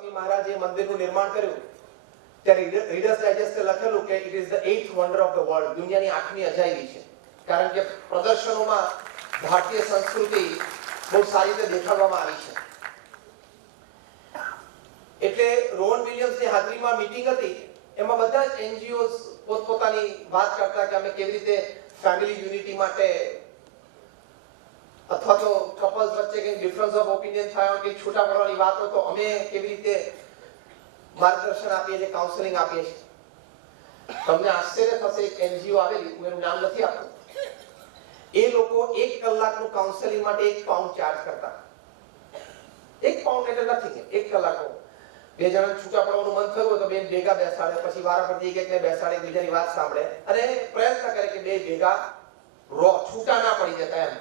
સ્વામી મહારાજે મંદિરનું નિર્માણ કર્યું ત્યારે રીડર્સ ડાયજેસ્ટે લખેલું કે it is the 8th wonder of the world, દુનિયાની 8મી અજાયબી છે. કારણ કે પ્રદર્શનોમાં ભારતીય સંસ્કૃતિ બહુ સારી રીતે દેખાડવામાં આવી છે. એટલે રોહન વિલિયમ્સની હાજરીમાં મીટિંગ હતી, એમાં બધા જ એનજીઓઝ પોતપોતાની વાત કરતા કે અમે કેવી રીતે ફેમિલી યુનિટી માટે અથવા તો કપલ્સ વચ્ચે કંઈક ડિફરન્સ ઓફ ઓપિનિયન થાય કે છૂટા પડવાની વાત હોય તો અમે કેવી રીતે માર્ગદર્શન આપીએ છીએ, કાઉન્સેલિંગ આપીએ છીએ. તમને આશ્ચર્ય થશે, એક એનજીઓ આવેલી, હું એનું નામ નથી આપતું, એ લોકો 1 કલાકનું કાઉન્સેલિંગ માટે 1 પાઉન્ડ ચાર્જ કરતા. 1 પાઉન્ડ એટલે નથી, 1 કલાકનું. બે જણા છૂટા પડવાનું મન થયું તો બેન ભેગા બેસાડે, પછી વારાફરતી એકને બેસાડે, બીજાની વાત સાંભળે અને પ્રયત્ન કરે કે બે ભેગા છૂટા ના પડી જતા. એમ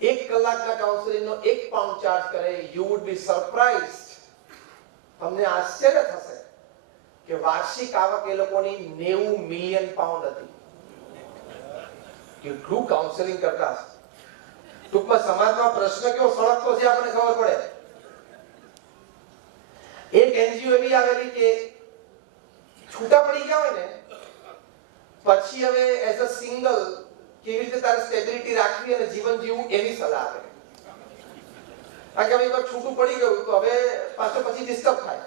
1 કલાકના કાઉન્સેલિંગનો 1 પાઉન્ડ ચાર્જ કરે. યુ વુડ બી સરપ્રાઇઝડ, તમને આશ્ચર્ય થશે કે વાર્ષિક આવક એ લોકોની 90 મિલિયન પાઉન્ડ હતી. કેટલું કાઉન્સેલિંગ કરતા હશે. ટૂંકમાં સમાજમાં પ્રશ્ન કેવો સળગતો છે આપણને ખબર પડે. એક એનજીઓ એવી આવેલી કે છૂટા પડી ગયા હોય ને પછી હવે એઝ અ સિંગલ કેવી રીતે તારે સ્ટેબિલિટી રાખવી અને જીવન જીવવું એની સલાહ આપે. કારણ કે હવે એકવાર છૂટું પડી ગયું તો હવે પાછો પછી ડિસ્ટર્બ થાય,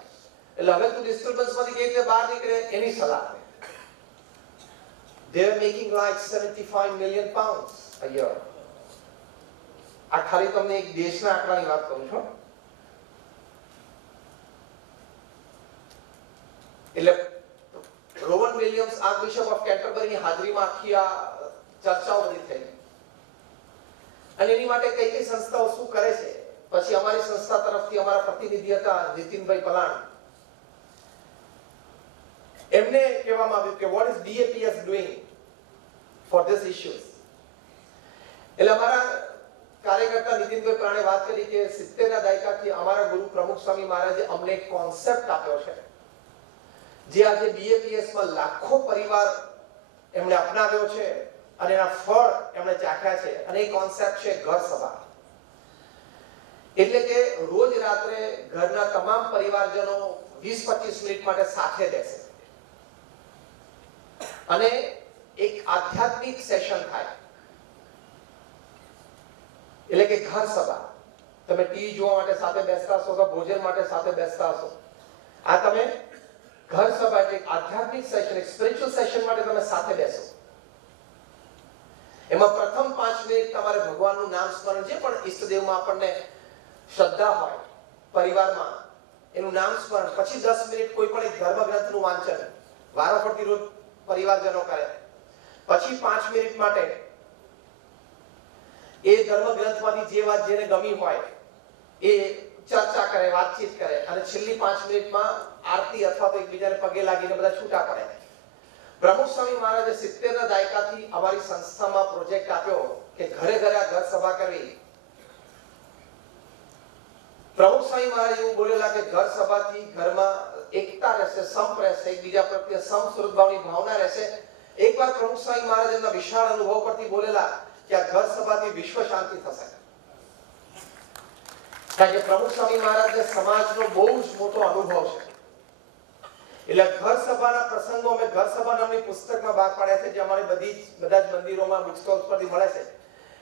એટલે હવે તું ડિસ્ટર્બન્સમાંથી કેવી રીતે બહાર નીકળે એની સલાહ આપે. They are making like 75 million pounds a year. આ ખાલી તમને એક દેશના આંકડાની વાત કરું છું. એટલે રોવન વિલિયમ્સ આર્કબિશપ ઓફ કેન્ટરબરીની હાજરીમાં આખી આ ચર્ચાઓ બધી થઈ અને એની માટે કઈ કઈ સંસ્થાઓ શું કરે છે. પછી અમારી સંસ્થા તરફથી અમારા પ્રતિનિધિ હતા જીતિનભાઈ પલાણ, એમને કહેવામાં આવ્યું કે what is DAPS doing for this issues. એટલે અમારા કાર્યકર્તા નીતિનભાઈ પ્રાણે વાત કરી કે 70 ના દાયકાથી અમારા ગુરુ પ્રમુખ સ્વામી મહારાજે અમને એક કોન્સેપ્ટ આપ્યો છે જે આજે BAPS માં લાખો પરિવાર એમણે અપનાવ્યો છે અને એના ફળ એમણે ચાખ્યા છે. અને એ કોન્સેપ્ટ છે ઘર સભા. એટલે કે રોજ રાત્રે ઘરના તમામ પરિવારજનો 20-25 મિનિટ માટે સાથે બેસે અને એક આધ્યાત્મિક સેશન થાય. એટલે કે ઘર સભા. તમે ટીવી જોવા માટે સાથે બેસતા હશો, ભોજન માટે સાથે બેસતા હશો. આ તમે ઘર સભા એટલે આધ્યાત્મિક સેશન, એક સ્પિરિચ્યુઅલ સેશન માટે તમે સાથે બેસો. એમાં પ્રથમ 5 મિનિટ તમારે ભગવાનનું નામ સ્મરણ, જે પણ ઈષ્ટદેવમાં આપણને શ્રદ્ધા હોય પરિવારમાં એનું નામ સ્મરણ. પછી 10 મિનિટ કોઈ પણ એક ધર્મ ગ્રંથનું વાંચન વારાફરતી રોજ પરિવારજનો કરે. પછી 5 મિનિટ માટે એ ધર્મ ગ્રંથમાંથી જે વાત જેને ગમી હોય એ ચર્ચા કરે, વાતચીત કરે અને છેલ્લી 5 મિનિટમાં આરતી અથવા તો એકબીજાને પગે લાગીને બધા છૂટા પડે. પ્રમુખ સ્વામી મહારાજે 70 ના દાયકાથી અમારી સંસ્થામાં પ્રોજેક્ટ આપ્યો કે ઘરે ઘરે આ ઘર સભા કરવી. પ્રમુખ સ્વામી મહારાજ એવું બોલેલા કે ઘર સભાથી ઘરમાં એકતા રહેશે, સંપ રહેશે, એકબીજા પ્રત્યે સમસુરભાવની ભાવના રહેશે. એકવાર પ્રમુખ સ્વામી મહારાજ એમના વિશાળ અનુભવ પરથી બોલેલા કે આ ઘર સભાથી વિશ્વ શાંતિ થશે. કારણ કે પ્રમુખ સ્વામી મહારાજને સમાજનો બહુ જ મોટો અનુભવ છે. એટલે ઘર સભાના પ્રસંગો અમે ઘર સભા નામની પુસ્તકમાં બહાર પાડ્યા છે, જે અમારે બધા જ મંદિરોમાં બુક સ્ટોલ્સ પરથી મળે છે.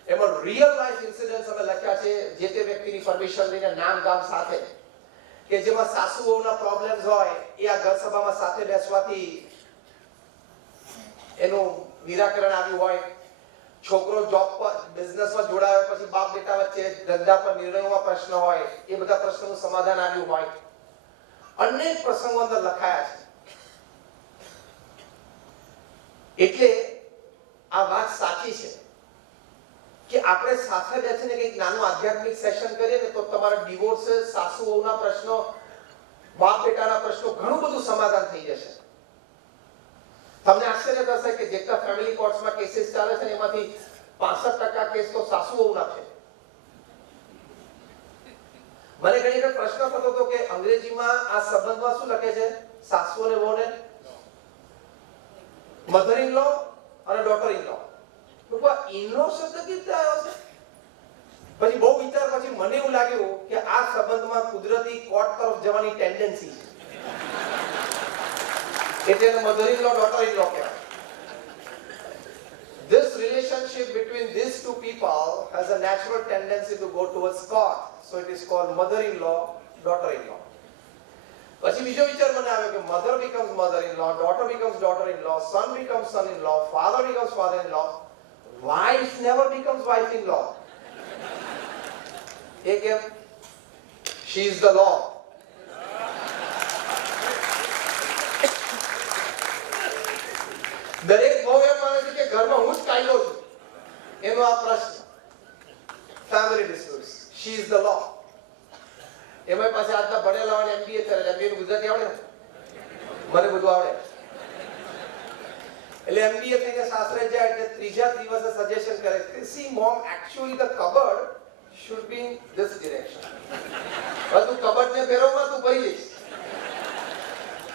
એમાં રિયલ લાઈફ ઇન્સિડન્ટ્સ અમે લખ્યા છે, જે તે વ્યક્તિની પરમિશન લઈને નામ ગામ સાથે, કે જેમાં સાસુ વહુના પ્રોબ્લેમ્સ હોય એ આ ઘર સભામાં સાથે બેસવાથી એનું નિરાકરણ આવ્યું હોય. છોકરો જોબ પર બિઝનેસમાં જોડાયો પછી બાપ બેટા વચ્ચે ધંધા પર નિર્ણયોમાં પ્રશ્ન હોય, એ બધા પ્રશ્નોનું સમાધાન આવ્યું હોય. અનેક પ્રસંગો અંદર લખાયા છે. એટલે આ વાત સાચી છે કે આપણે સાથે બેસીને કંઈક નાનું આધ્યાત્મિક સેશન કરીએ ને તો તમારા ડિવોર્સ, સાસુ વહુના પ્રશ્નો, બાપ બેટાના પ્રશ્નો, ઘણું બધું સમાધાન થઈ જશે. તમને આશ્ચર્ય થશે કે જેટલા ફેમિલી કોર્ટ્સમાં કેસીસ ચાલે છે એમાંથી 65% કેસ તો સાસુ વહુના છે. મને ઘણી વખત પ્રશ્ન થતો હતો કે અંગ્રેજીમાં આ સંબંધમાં શું લખે છે, સાસુ અને વહુને મધર ઇન લો અને daughter in law. In law શબ્દ કેવી રીતે આવ્યો છે? પછી બહુ વિચાર પછી મને એવું લાગ્યું કે આ સંબંધમાં કુદરતી કોર્ટ તરફ જવાની ટેન્ડન્સી છે, એટલે એને mother in law daughter in law કહેવાય. This relationship between these two people has a natural tendency to go towards court, so it is called mother-in-law, daughter-in-law. પછી બીજો વિચાર મને આવ્યો કે mother becomes mother-in-law, daughter becomes daughter-in-law, son becomes son-in-law, father becomes father-in-law, wife never becomes wife-in-law. એ કેમ? She is the law. દરેક બહુ એમ માને છે કે ઘરમાં હું જ કાયદો છું, એનો આ પ્રશ્ન. Family disputes, she is the law. એમાં પાસે આજના ભણેલા હોય MBA કરે, MBA નું ગુજરાતી આવડે ને? મને બધું આવડે. એટલે MBA થઈને સાસરે જાય એટલે ત્રીજા દિવસે સજેશન કરે કે C mom, actually the cupboard should be in this direction. હવે તું કબર્ડને ફેરવમાં તું ભરી લઈશ.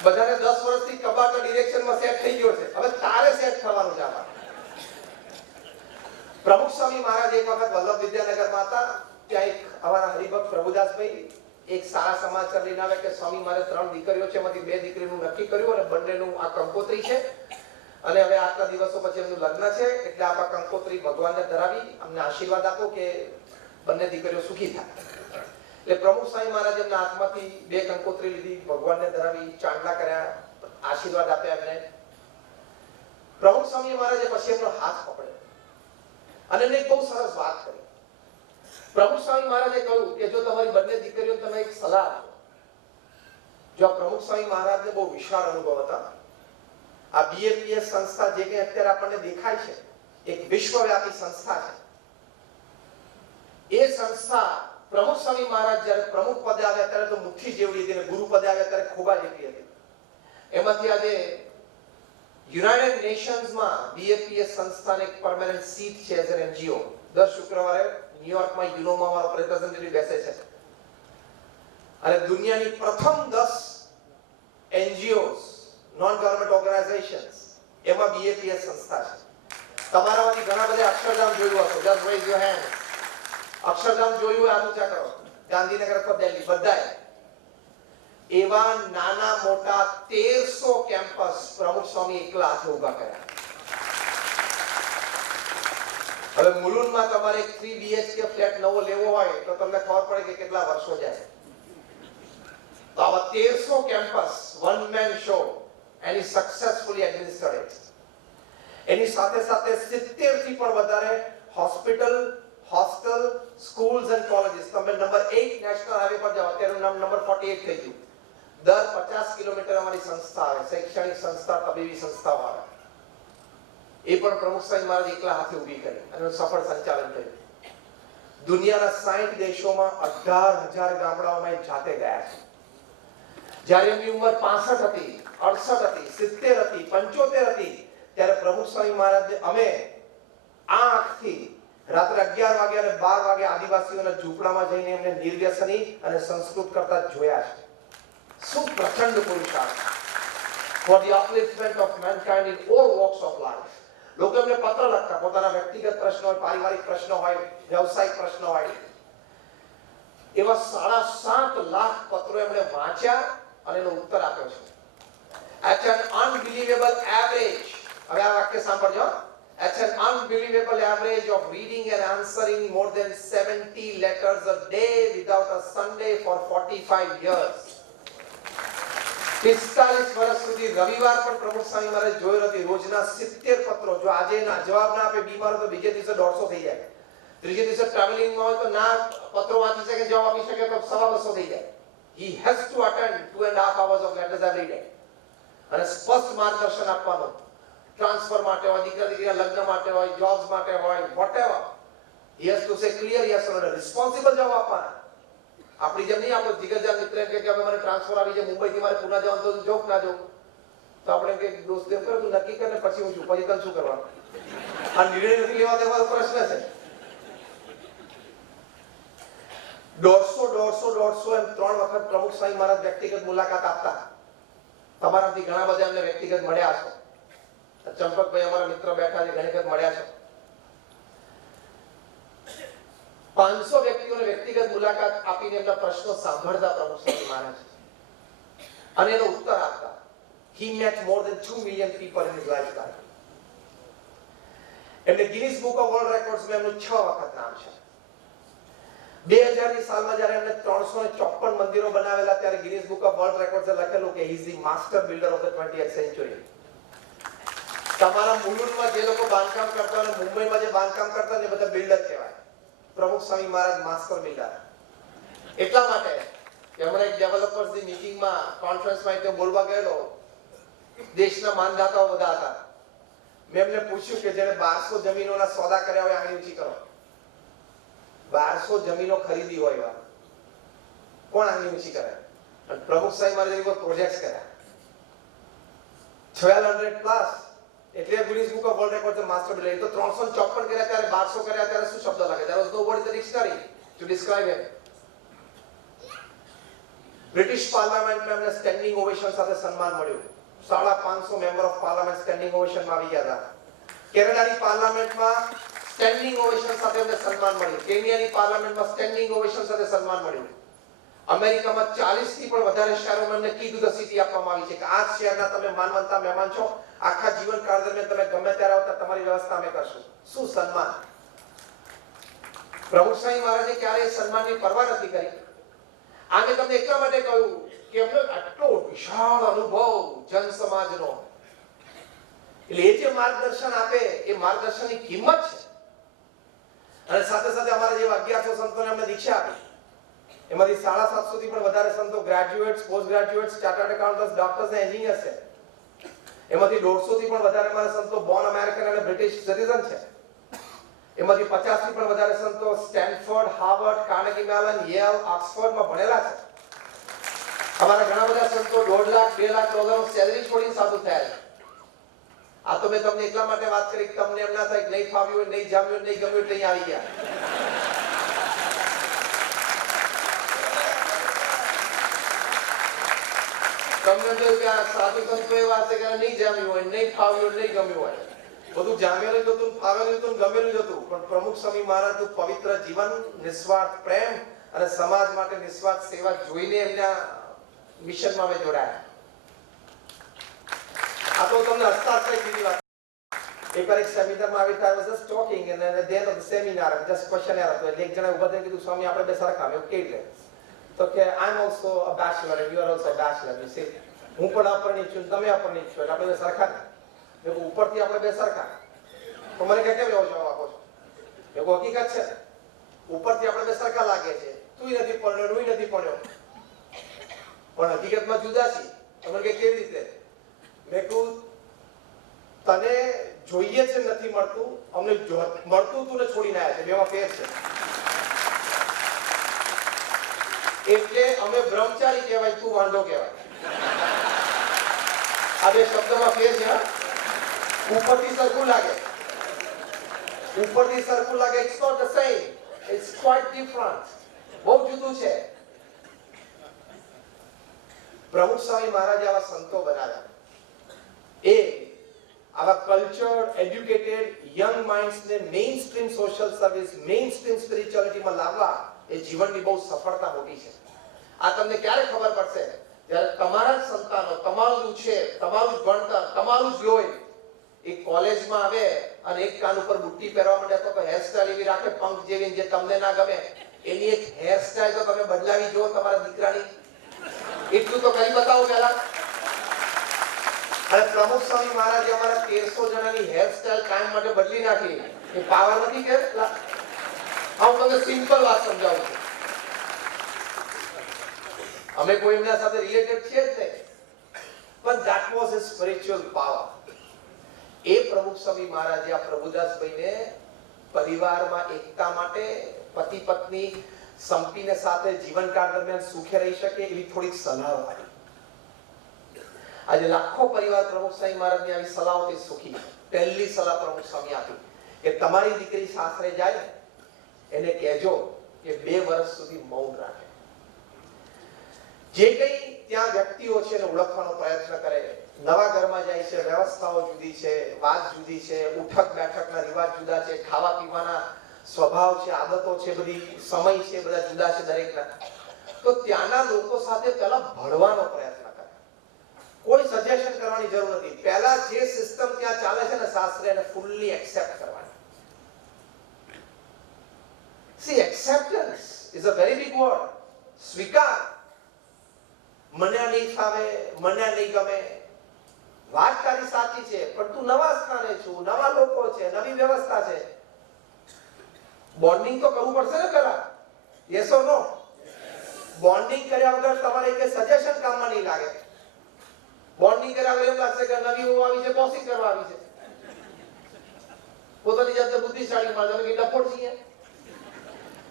બધાને 10 વર્ષથી કબાટના ડિરેક્શનમાં સેટ થઈ ગયો છે, હવે તારે સેટ થવાનું છે આમાં. પ્રમુખ સ્વામી મહારાજ એક વખત વલ્લભ વિદ્યાનગરમાં હતા, ત્યાં એક અમારા હરિભક્ત પ્રભુદાસભાઈ એક સારા સમાચાર લઈને આવે કે સ્વામી મારે 3 દીકરીઓ છે, એમાંથી 2 દીકરીનું નક્કી કર્યું અને બંનેનું આ કંકોત્રી છે અને હવે આટલા દિવસો પછી એમનું લગ્ન છે, એટલે આપ આ કંકોત્રી ભગવાનને ધરાવી અમને આશીર્વાદ આપો કે બંને દીકરીઓ સુખી થાય. એટલે પ્રમુખ સ્વામી મહારાજ એમના હાથમાંથી 2 કંકોત્રી લીધી, ભગવાનને ધરાવી, ચાંદલા કર્યા, આશીર્વાદ આપ્યા એમને. પ્રમુખ સ્વામી મહારાજે પછી એમનો હાથ પકડ્યો અને એને બહુ સરસ વાત કરી. પ્રમુખ સ્વામી મહારાજે કહ્યું કે જો તમારી બંને દીકરીઓને તમે એક સલાહ આપો. જો પ્રમુખ સ્વામી મહારાજને બહુ વિશાળ અનુભવ હતા. આ BAPS સંસ્થા જે કે અત્યારે આપણને દેખાય છે એક વિશ્વવ્યાપી સંસ્થા છે. એ સંસ્થા પ્રમુખ સ્વામી મહારાજ જ્યારે પ્રમુખ પદે આવ્યા ત્યારે તો મુઠ્ઠી જેવડી હતી અને ગુરુ પદે આવ્યા ત્યારે ખોબા જેટલી હતી. એમાંથી આજે યુનાઇટેડ નેશન્સમાં BAPS સંસ્થાને એક પરમેનન્ટ સીટ છે એઝ એન NGO. દર શુક્રવારે ન્યુયોર્કમાં યુનોમાં મારો રિપ્રેઝેન્ટેટિવ બેસે છે અને દુનિયાની પ્રથમ 10 NGOs, નોન ગવર્નમેન્ટ ઓર્ગેનાઇઝેશન્સ, એમાં BAPS સંસ્થા છે. તમારામાંથી ઘણા બધા અક્ષરધામ જોયું હશે. Just rays your hand. Akshardham જોયું હોય, હાથ ઊંચા કરો. ગાંધીનગર અથવા દિલ્હી, બધાય. એવા નાના મોટા 1300 કેમ્પસ પ્રમુખ સ્વામી એકલા હાથે ઊભા કર્યા. હવે મુલુંડમાં તમારે 3 BHK ફ્લેટ નવો લેવો હોય તો તમને ખબર પડે કે કેટલા વર્ષો જાય. તો આવા 1300 કેમ્પસ, વન મેન શો, એની સક્સેસફુલી એડમિનિસ્ટ્રેટેડ. એની સાથે સાથે 70 થી પણ વધારે hospital, hostel, schools and colleges. તમે નંબર 8 નેશનલ હાઈવે પર જાઓ, અત્યારનું નામ નંબર 48 થઈ ગયું. દર 50 કિલોમીટર અમારી સંસ્થા આવે, શૈક્ષણિક સંસ્થા, તબીબી સંસ્થાઓ આવે. એ પણ પ્રમુખ સ્વામી મહારાજ એકલા હાથે ઊભી કરી અને સફળ સંચાલન કર્યું. દુનિયાના 60 દેશોમાં 18,000 ગામડાઓમાં જાતે ગયા છે. જ્યારે એમની ઉંમર 65 હતી, 68 હતી, 70 હતી, 75 હતી, ત્યારે પ્રમુખ સ્વામી મહારાજને અમે આ આંખથી રાત્રે 11 વાગે અને 12 વાગે આદિવાસીઓના ઝૂંપડામાં જઈને એમને નિર્વ્યસની અને સંસ્કૃત કરતા જોયા છે. શું પ્રચંડ પુરુષાર્થ for the upliftment of mankind in all walks of life. લોકો એમને પત્ર લખતા, પોતાના વ્યક્તિગત પ્રશ્નો હોય, પારિવારિક પ્રશ્નો હોય, વ્યવસાયિક પ્રશ્નો હોય. એવા 7.5 લાખ પત્રો એમણે વાંચ્યા અને એનો ઉત્તર આપ્યો છે. At an unbelievable average, હવે આ વાક્ય સાંભળજો. At an unbelievable average of reading and answering more than 70 letters a day without a Sunday for 45 years. 45 વર્ષ સુધી રવિવાર પણ પ્રમુખ સ્વામી મહારાજ જોયો નથી. રોજના 70 પત્રો. જો આજે ના જવાબ ના આપે, બીમાર હોય તો બીજે દિવસે 150 થઈ જાય. ત્રીજે દિવસે ટ્રાવેલિંગમાં હોય તો ના પત્રો વાંચી શકે, જવાબ આપી શકે તો 250 થઈ જાય. He has to attend 2.5 hours of letters every day. અને સ્પષ્ટ માર્ગદર્શન આપવાનું. ટ્રાન્સફર માટે હોય, દીકરા દીકરીના લગ્ન માટે હોય, જોબ્સ માટે હોય, whatever. He has to say clear yes or no. Responsible જવાબ આપવાના. આપણી જેમ નહીં, આપણો જીગરજાન મિત્ર એમ કે હવે મને ટ્રાન્સફર આવી છે મુંબઈથી, મારે પુના જવાનું તો જોક ના જોક. તો આપણે કે દોસ્ત એમ કરો, તું નક્કી કરીને પછી હું છું, પછી તને શું કરવાનું? આ નિર્ણય નથી લેવા દેવાનો પ્રશ્ન છે. 150 એમ 3 વખત પ્રમુખ સ્વામી મહારાજ વ્યક્તિગત મુલાકાત આપતા. તમારાથી ઘણા બધા એમને વ્યક્તિગત મળ્યા છો. ચંપકભાઈ અમારા મિત્ર બેઠા છે, ઘણી વખત મળ્યા છો. 500 વ્યક્તિઓને વ્યક્તિગત મુલાકાત આપીને એમના પ્રશ્નો સાંભળતા પ્રમુખ સ્વામી મહારાજ અને એનો ઉત્તર આપતા. He met more than 2 million people in his lifetime. એમને ગિનિસ બુક ઓફ વર્લ્ડ રેકોર્ડ્સમાં એમનું 6 વખત નામ છે. 2000 ની સાલમાં જ્યારે એમને 354 મંદિરો બનાવેલા ત્યારે ગિનિસ બુક ઓફ વર્લ્ડ રેકોર્ડ્સે લખેલું કે he is the master builder of the 20th century. તમારા મુલુંડમાં જે લોકો બાંધકામ કરતા અને મુંબઈમાં જે બાંધકામ કરતા ને બધા બિલ્ડર કહેવાય. પ્રમુખ સ્વામી મહારાજ માસ્ટર બિલ્ડર. એટલા માટે કે હમણાં એક ડેવલપર્સની મીટિંગમાં કોન્ફરન્સમાં એક બોલવા ગયેલો. દેશના માનદાતાઓ બધા હતા. મેં એમને પૂછ્યું કે જેને 1200 જમીનોના સોદા કર્યા હોય આંગળી ઊંચી કરો. 1200 જમીનો ખરીદી હોય એવા કોણ આંગળી ઊંચી કરે? અને પ્રમુખ સ્વામી મહારાજે કોઈ પ્રોજેક્ટ્સ કર્યા 1200 પ્લસ એટલે Guinness book of world record master builder. તો 354 કર્યા ત્યારે 1200 કર્યા ત્યારે શું શબ્દ લાગે? There was no word in the dictionary to describe him. British પાર્લામેન્ટમાં એમને સ્ટેન્ડિંગ ઓવેશન સાથે સન્માન મળ્યું. 550 મેમ્બર ઓફ પાર્લામેન્ટ સ્ટેન્ડિંગ ઓવેશનમાં આવી ગયા હતા. કેનેડાની પાર્લામેન્ટમાં સ્ટેન્ડિંગ ઓવેશન સાથે એમને સન્માન મળ્યું. કેન્યાની પાર્લામેન્ટમાં સ્ટેન્ડિંગ ઓવેશન સાથે સન્માન મળ્યું. અમેરિકામાં 40 થી પણ વધારે શહેરોમાં એમને કી ટુ ધ સિટી આપવામાં આવી છે કે આ શહેરના તમે માનવંતા મહેમાન છો. આખા જીવનકાળ દરમિયાન તમે ગમે ત્યારે આવતા તમારી વ્યવસ્થા અમે કરશું. શું સન્માન! પ્રમુખ સ્વામી મહારાજે ક્યારેય સન્માનની પરવા નથી કરી. આને તમને એટલા માટે કહ્યું કે એમનો આટલો વિશાળ અનુભવ જન સમાજનો. એટલે એ જે માર્ગદર્શન આપે એ માર્ગદર્શનની કિંમત છે. અને સાથે સાથે અમારા જેવા 1100 સંતોને અમને દીક્ષા આપી. એમાંથી 750 થી પણ વધારે સંતો graduates, post graduates, chartered accountants, doctors અને એન્જિનિયર્સ છે. એમાંથી 150 થી પણ વધારે મારા સંતો બોર્ન અમેરિકન અને બ્રિટિશ સિટીઝન છે. એમાંથી 50 થી પણ વધારે સંતો Stanford, Harvard, Carnegie Mellon, Yale, ઓક્સફોર્ડમાં ભણેલા છે. અમારા ઘણા બધા સંતો 1.5 લાખ, 2 લાખ ડોલરનો સેલરી છોડીને સાધુ થયા છે. આ તો મેં તમને એટલા માટે વાત કરી કે તમને એમ ના થાય કે નહીં ફાવ્યું, નહીં જામ્યું, નહીં ગમ્યું એટલે અહીં આવી ગયા. તમને જો કે આ સાધુ સંતો એવા છે કે નહીં જામ્યું હોય, નહીં ફાવ્યું, નહીં ગમ્યું હોય. બધું જામેલું જ હતું, ફાવેલું હતું, ગમેલું જ હતું. પણ પ્રમુખ સ્વામી મહારાજનું પવિત્ર જીવન, નિસ્વાર્થ પ્રેમ અને સમાજ માટે નિસ્વાર્થ સેવા જોઈને એમના મિશનમાં અમે જોડાયા. આ તો તમને હસ્તાક્ષર કીધી વાત. એકવાર એક સેમિનારમાં આવી ત્યારે જસ્ટ ટોકિંગ અને at the end of the seminar just questioner હતો. એટલે એક જણા ઉભા થઈને કીધું, સ્વામી આપણે બે સરખા. મેં કેવી રીતે? તો કે I am also a bachelor and you are also a bachelor. You see, હું પણ અપરિણિત છું, તમે અપરિણિત છો, એટલે આપણે બે સરખા. મેં ઉપરથી આપણે બે સરખા. તો મને કે કેમ એવો જવાબ આપો છો? મેં હકીકત છે, ઉપરથી આપણે બે સરખા લાગે છે. તુંય નથી પડ્યો, હુંય નથી પડ્યો, પણ હકીકતમાં જુદા છીએ. તમે કે કેવી રીતે? મેં કહ્યું તને જોઈએ છે નથી મળતું, અમને મળતું તું ને છોડીને આવ્યા છે, બેમાં ફેર છે. એટલે અમે બ્રહ્મચારી કહેવાય, તું વાંઢો કહેવાય. આ બે શબ્દમાં ફેર છે. ઉપરથી સરખું લાગે, ઉપરથી સરખું લાગે. It's not the same, it's quite different. બહુ જુદું છે. પ્રમુખ સ્વામી મહારાજે આવા સંતો બનાવ્યા. એ આવા કલ્ચર્ડ, એડ્યુકેટેડ યંગ માઇન્ડ્સને mainstream social service, mainstream સ્પિરિચ્યુઆલિટીમાં લાવવા એ જીવનની બહુ સફળતા મોટી છે. આ તમને ક્યારે ખબર પડશે? જ્યારે તમારા જ સંતાનો, તમારું જ ઉછેર, તમારું જ ભણતર, તમારું જ લોહી એ કોલેજમાં આવે અને એક કાન ઉપર બુટ્ટી પહેરવા માંડે તો હેરસ્ટાઈલ એવી રાખે પંખ જેવી જે તમને ના ગમે. એની એક હેરસ્ટાઈલ તો તમે બદલાવી જો તમારા દીકરાની. એટલું તો કરી બતાવો પહેલા. અને પ્રમુખ સ્વામી મહારાજે અમારા 1300 જણાની હેરસ્ટાઈલ કાયમ માટે બદલી નાખી. એ પાવર નથી કે? હું તમને સિમ્પલ વાત સમજાવું છું. અમે કોઈ એમના સાથે રિલેટેડ છીએ જ નહીં, પણ that was his spiritual power. એ પ્રમુખ સ્વામી મહારાજે આ પ્રભુદાસભાઈને પરિવારમાં એકતા માટે, પતિ પત્ની સંપીને સાથે જીવનકાળ દરમિયાન સુખે રહી શકે એવી થોડીક સલાહ આપી. આજે લાખો પરિવાર પ્રમુખ સ્વામી મહારાજની આવી સલાહોથી સુખી. પહેલી સલાહ પ્રમુખ સ્વામી આપી કે તમારી દીકરી સાસરે જાય એને કહેજો કે 2 વર્ષ સુધી મૌન રાખે. જે કઈ ત્યાં વ્યક્તિઓ છે એને ઓળખવાનો પ્રયત્ન કરે. નવા ઘરમાં જાય છે, વ્યવસ્થાઓ જુદી છે, વાત જુદી છે, ઉઠક બેઠકના રિવાજ જુદા છે, ખાવા પીવાના સ્વભાવ છે, આદતો છે, બધી સમય છે, બધા જુદા છે દરેકના. તો ત્યાંના લોકો સાથે પહેલા ભળવાનો પ્રયત્ન કરે. કોઈ સજેશન કરવાની જરૂર નથી. પહેલા જે સિસ્ટમ ત્યાં ચાલે છે ને શાસ્ત્રે એને ફૂલ્લી એક્સેપ્ટ કરવાની. See, acceptance is a very big word. સ્વીકાર. મને નહીં ફાવે, મને નહીં ગમે, વાત તારી સાચી છે, પણ તું નવા સ્થાને છું, નવા લોકો છે, નવી વ્યવસ્થા છે. બોન્ડિંગ તો કરવું પડશે ને પહેલા. Yes or no? બોન્ડિંગ કર્યા વગર તમારે કે સજેશન કામમાં નહીં લાગે. બોન્ડિંગ કર્યા વગર એમ લાગશે કે નવી ઓ આવી છે, બોસિંગ કરવા આવી છે. પોતાની જાતે બુદ્ધિશાળી માણસ કે ડફોડ છીએ.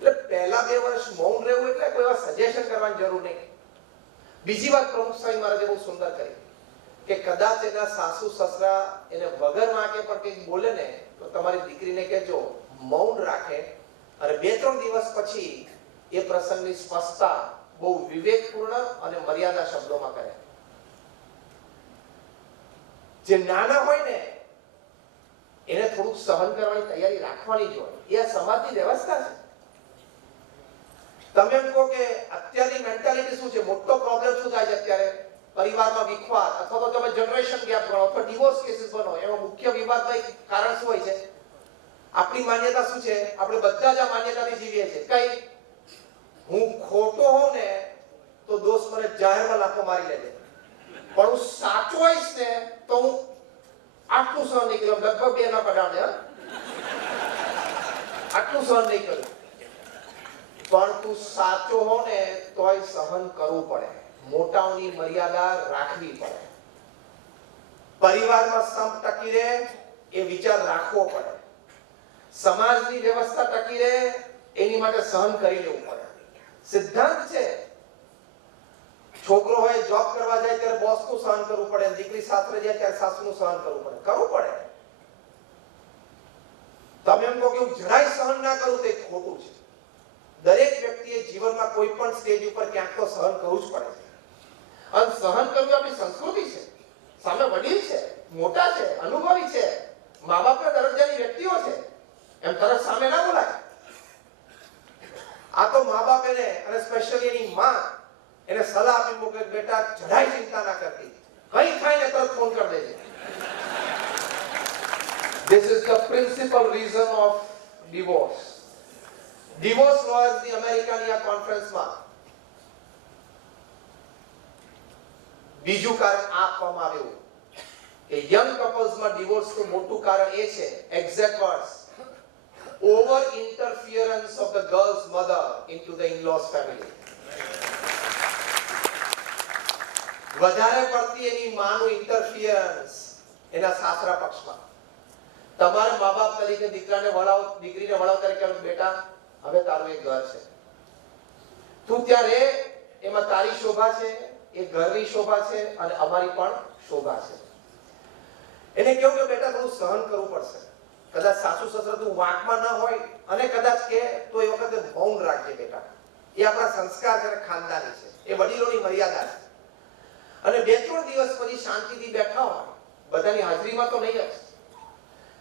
એટલે પહેલા 2 વર્ષ મૌન રહેવું એટલે કોઈ સજેશન કરવાની જરૂર નહીં. બીજી વાત પ્રમુખ સ્વામી મહારાજે બહુ સુંદર કરી કે કદાચ એના સાસુ સસરા એને વગર વાંકે પણ કંઈક બોલે ને તો તમારી દીકરીને કહેજો મૌન રાખે અને 2-3 દિવસ પછી એ પ્રસંગની સ્પષ્ટતા બહુ વિવેકપૂર્ણ અને મર્યાદા શબ્દોમાં કરે. જે નાના હોય ને એને થોડુંક સહન કરવાની તૈયારી રાખવાની જ હોય. એ આ સમાજની વ્યવસ્થા છે. તમે એમ કહો કે અત્યારની મેન્ટાલિટી શું છે, મોટો પ્રોબ્લેમ શું થાય છે અત્યારે પરિવારમાં વિખવાદ અથવા તો તમે જનરેશન ગેપ ગણો અથવા ડિવોર્સ કેસીસ બનો, એનો મુખ્ય વિવાદનું કારણ શું હોય છે? આપણી માન્યતા શું છે? આપણે બધા જ આ માન્યતાથી જીવીએ છીએ. કઈ હું ખોટો હોઉં ને તો દોસ્ત મને જાહેરમાં લાખો મારી લેજે, પણ હું સાચો હોઈશ ને તો હું આટલું સહન નહીં કરું. લગભગ 2 ના પડાવજે, આટલું સહન નહીં કરું. પણ તું સાચો હો ને તોય સહન કરવું પડે. મોટાઓની મર્યાદા રાખવી પડે. પરિવારમાં સંપ ટકી રહે એ વિચાર રાખવો પડે. સમાજની વ્યવસ્થા ટકી રહે એની માટે સહન કરી લેવું પડે. સિદ્ધાંત છે. છોકરો હોય જોબ કરવા જાય ત્યારે બોસનું સહન કરવું પડે, દીકરી સાસરે જાય ત્યારે સાસુનું સહન કરવું પડે. કરવું પડે. તમે એમ કહો કે હું જરાય સહન ના કરું તે ખોટું છે. દરેક વ્યક્તિએ જીવનમાં કોઈ પણ સ્ટેજ ઉપર ક્યાંક તો સહન કરવું જ પડે છે. અને સહન કરવું આપણી સંસ્કૃતિ છે. સામે વડીલ છે, મોટા છે, અનુભવી છે, મા બાપના દરજ્જાની વ્યક્તિઓ છે, એમ તરત સામે ના બોલાય. આ તો મા બાપ એને અને સ્પેશિયલી એની માં એને સલાહ આપી મૂકે, બેટા જરાય ચિંતા ના કરતી, કઈ થાય ને તરત ફોન કરી દેજે. This is the principal reason of divorce. Divorce લોયર્સની અમેરિકાની આ કોન્ફરન્સમાં બીજું કારણ આપવામાં આવ્યું કે યંગ કપલ્સમાં ડિવોર્સનું મોટું કારણ એ છે, exact words, over interference of the girls mother into the in-lose family. વધારે પડતી એની માનું ઇન્ટરફિયરન્સ એના સાસરા પક્ષમાં. તમારે મા બાપ તરીકે દીકરીને વળાવ તરીકે બેટા હવે તારું એક ઘર છે, તું ત્યાં રહે, એમાં તારી શોભા છે, એ ઘરની શોભા છે અને અમારી પણ શોભા છે. એને કેવું કે બેટા થોડું સહન કરવું પડશે. કદાચ સાસુ સસરા તું વાંકમાં ન હોય અને કદાચ કે તો એ વખતે મૌન રાખજે બેટા. એ આપણા સંસ્કાર છે અને ખાનદાની છે, એ વડીલોની મર્યાદા છે. અને 2-3 દિવસ પછી શાંતિથી બેઠા હોય, બધાની હાજરીમાં તો નહીં જ,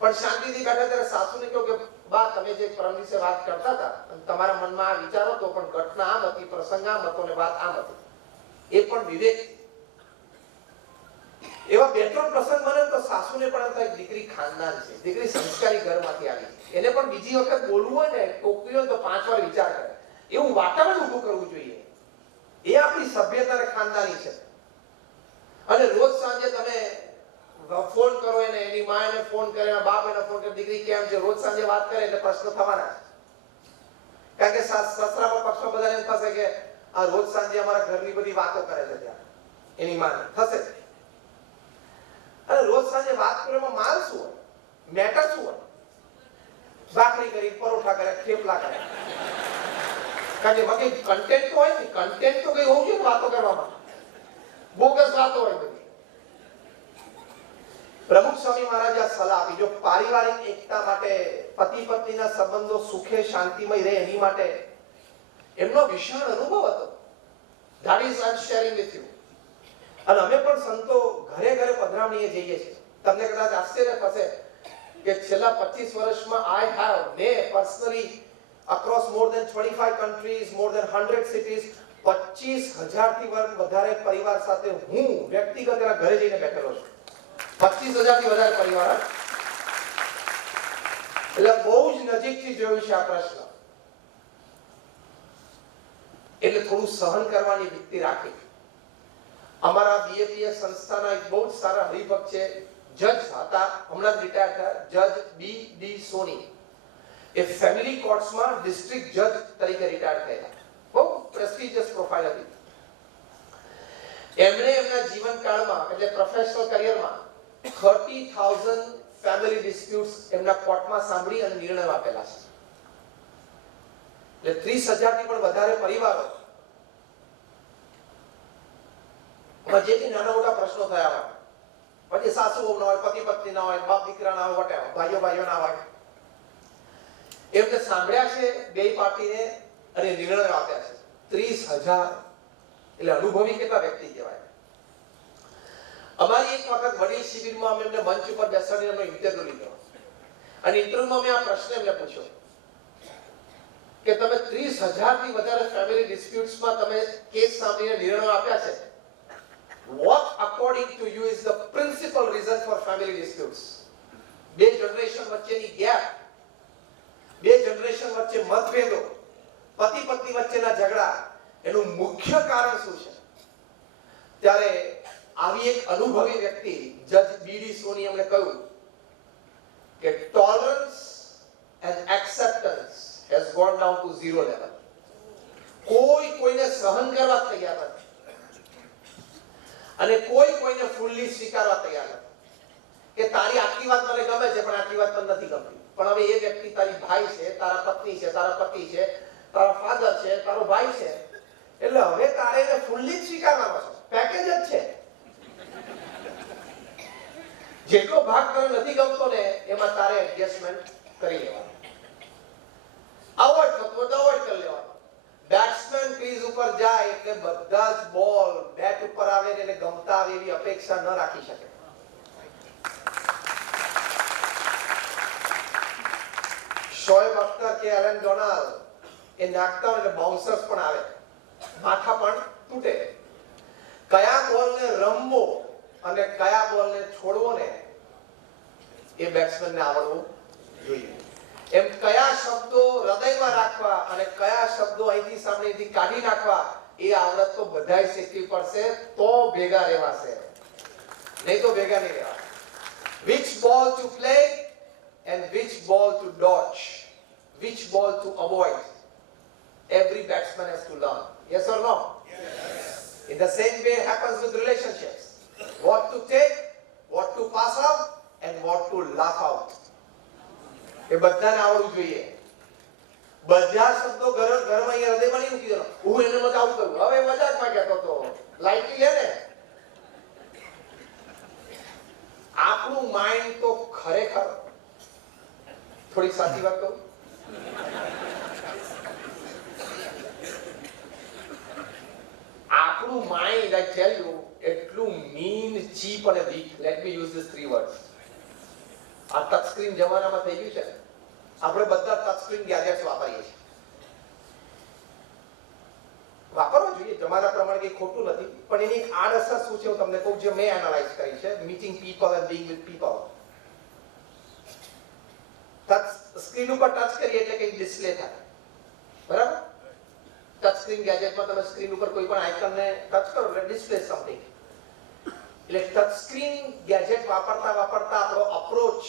પણ શાંતિથી બેઠા ત્યારે સાસુને કહ્યું કે બા તમે જે પરમ દિવસે વાત કરતા હતા તમારા મનમાં આ વિચારો તો પણ ઘટના આમ હતી, પ્રસંગ આમ હતો ને વાત આમ હતી. એ પણ વિવેક. એવા 2-3 પ્રસંગ બને તો સાસુને પણ થાય દીકરી ખાનદાન છે, દીકરી સંસ્કારી ઘરમાંથી આવી છે, એને પણ બીજી વખત બોલવું હોય ને ટોકવી હોય તો 5 વાર વિચાર કરે. એવું વાતાવરણ ઊભું કરવું જોઈએ. એ આપણી સભ્યતા અને ખાનદાની છે. અને રોજ સાંજે તમે ફોન કરો એને, એની માં એને ફોન કરે, એના બાપ એને ફોન કરે, દીકરી કેમ છે, રોજ સાંજે વાત કરે એટલે પ્રશ્ન થવાના છે. કારણ કે સસરામાં પક્ષમાં બધાને એમ થશે કે આ રોજ સાંજે અમારા ઘરની બધી વાતો કરે છે ત્યાં એની માં થશે. અને રોજ સાંજે વાત કરવામાં માલ શું હોય, મેટર શું હોય? ભાખરી કરી, પરોઠા કરે, થેપલા કરે. કારણ કે બાકી કન્ટેન્ટ તો હોય ને, કન્ટેન્ટ તો કઈ હોવું જોઈએ વાતો કરવામાં. બોગસ વાતો હોય બધી. પ્રમુખ સ્વામી મહારાજે આ સલાહ આપી, જો પારિવારિક એકતા માટે, પતિ પત્નીના સંબંધો સુખે શાંતિમય રહે એની માટે એમનો વિશાળ અનુભવ હતો. That is I'm sharing with you. અને અમે પણ સંતો ઘરે ઘરે પધરામણીએ જઈએ છીએ. તમને કદાચ આશ્ચર્ય થશે કે છેલ્લા 25 વર્ષમાં I have me personally across more than 25 countries, more than 100 cities, 25,000 થી વધારે પરિવાર સાથે હું વ્યક્તિગત એના ઘરે જઈને બેઠેલો છું. 25,000 થી વધારે પરિવાર. એટલે બહુ જ નજીકથી જોયું છે આ પ્રશ્ન. એટલે થોડું સહન કરવાની વૃત્તિ રાખી. અમારા બીએપીએસ સંસ્થાના એક બહુ જ સારા હરિભક્ત છે, જજ હતા, હમણાં જ રિટાયર થયા, જજ બી સોની. એ ફેમિલી કોર્ટ્સમાં ડિસ્ટ્રિક્ટ જજ તરીકે રિટાયર થયેલા. બહુ પ્રેસ્ટિજિયસ પ્રોફાઇલ હતી. એમણે એમના જીવનકાળમાં એટલે પ્રોફેશનલ કરિયરમાં 30,000 ફેમિલી ડિસ્પ્યુટ્સ એમના કોર્ટમાં સાંભળી અને નિર્ણય આપેલા છે. એટલે 30,000 થી પણ વધારે પરિવારો જે નાના મોટા પ્રશ્નો થયા હોય, પછી સાસુ વહુ ના હોય, પતિ પત્ની ના હોય, બાપ દીકરા ના હોય, વhatever, ભાઈઓ ના હોય, એમને સાંભળ્યા છે બે પાર્ટીને અને નિર્ણયો આપ્યા છે. 30,000 એટલે અનુભવી કેટલા વ્યક્તિ કહેવાય. અમારી એક વખત વડીલ શિબિરમાં અમે એમને મંચ ઉપર બેસાડીને એમનો ઇન્ટરવ્યુ લીધો અને ઇન્ટરવ્યુમાં મેં આ પ્રશ્ન એમને પૂછ્યો કે તમે 30,000 થી વધારે ફેમિલી ડિસ્પ્યુટ્સમાં તમે કેસ સાંભળીને નિર્ણયો આપ્યા છે. What according to you is the principal reason for family disputes? બે જનરેશન વચ્ચેની ગેપ, બે જનરેશન વચ્ચે મતભેદો, પતિ પત્ની વચ્ચેના ઝઘડા, એનું મુખ્ય કારણ શું છે? ત્યારે આવી એક અનુભવી વ્યક્તિ જજ બીડી સોની એમણે કહ્યું કે tolerance and acceptance has gone down to zero level. કોઈ કોઈને સહન કરવા તૈયાર નથી અને કોઈ કોઈને ફૂલ્લી સ્વીકારવા તૈયાર નથી કે તારી આટલી વાત મને ગમે છે પણ આટલી વાત મને નથી ગમતી. પણ હવે એ વ્યક્તિ તારી ભાઈ છે, તારા પત્ની છે, તારા પતિ છે, તારા ફાધર છે, તારો ભાઈ છે, એટલે હવે તારે એને ફૂલ્લી સ્વીકારવાનો છે. પેકેજ જ છે. જેટલો ભાગ તને નથી ગમતો ને એમાં તારે એડજસ્ટમેન્ટ કરી લેવાનું. અવોઇડ થતો તો અવોઇડ કરી લેવાનો. બેટ્સમેન ક્રીઝ ઉપર જાય એટલે બધા જ બોલ બેટ ઉપર આવે ને એને ગમતા આવે એવી અપેક્ષા ન રાખી શકે. શોએબ અખ્તર કે એલન ડોનાલ્ડ એ નાખતા હોય એટલે બાઉન્સર્સ પણ આવે, માથા પણ તૂટે. કયા બોલને રમવો અને કયા બોલને છોડવો ને એ બેટ્સમેનને આવડવું જોઈએ. એમ કયા શબ્દો હૃદયમાં રાખવા અને કયા શબ્દો અહીંથી સામેથી કાઢી નાખવા એ આવડત તો બધાય શીખવી પડશે, તો ભેગા રહેવાશે, નહીં તો ભેગા નહીં રહેવા. which ball to play and which ball to dodge, which ball to avoid, every batsman has to learn. Yes or no? Yes. In the same way happens with relationships. What to take, what to pass up and what to laugh out. એ બધાને આવડવું જોઈએ. બધા શબ્દો ઘરમાં હૃદયમાં નહીં મૂકી દેવાનો. હું એને મજા આવું કરું, હવે મજાકમાં કહેતો તો લાઈટલી લે ને. આપણું માઇન્ડ તો ખરેખર, થોડી સાચી વાત કહું, આપણું માઇન્ડ આઈ ટેલ યુ એટલું મીન, ચીપ અને weak. Let me use this 3 words. આ ટચ સ્ક્રીન જમાનામાં થઈ ગયું છે. આપણે બધા ટચ સ્ક્રીન ગેજેટ્સ વાપરીએ છીએ. વાપરવા જોઈએ, જમાના પ્રમાણે કંઈ ખોટું નથી, પણ એની આડઅસર શું છે હું તમને કહું, જે મેં એનાલાઇઝ કરી છે. Meeting people and being with people. Touch screen ઉપર ટચ કરીએ એટલે કંઈક ડિસ્પ્લે થાય, બરાબર? ટચ સ્ક્રીન ગેજેટમાં તમે સ્ક્રીન ઉપર કોઈ પણ આઇકનને ટચ કરો એટલે ડિસ્પ્લે સમથિંગ. એટલે ટચ સ્ક્રીન ગેજેટ વાપરતા વાપરતા આપણો અપ્રોચ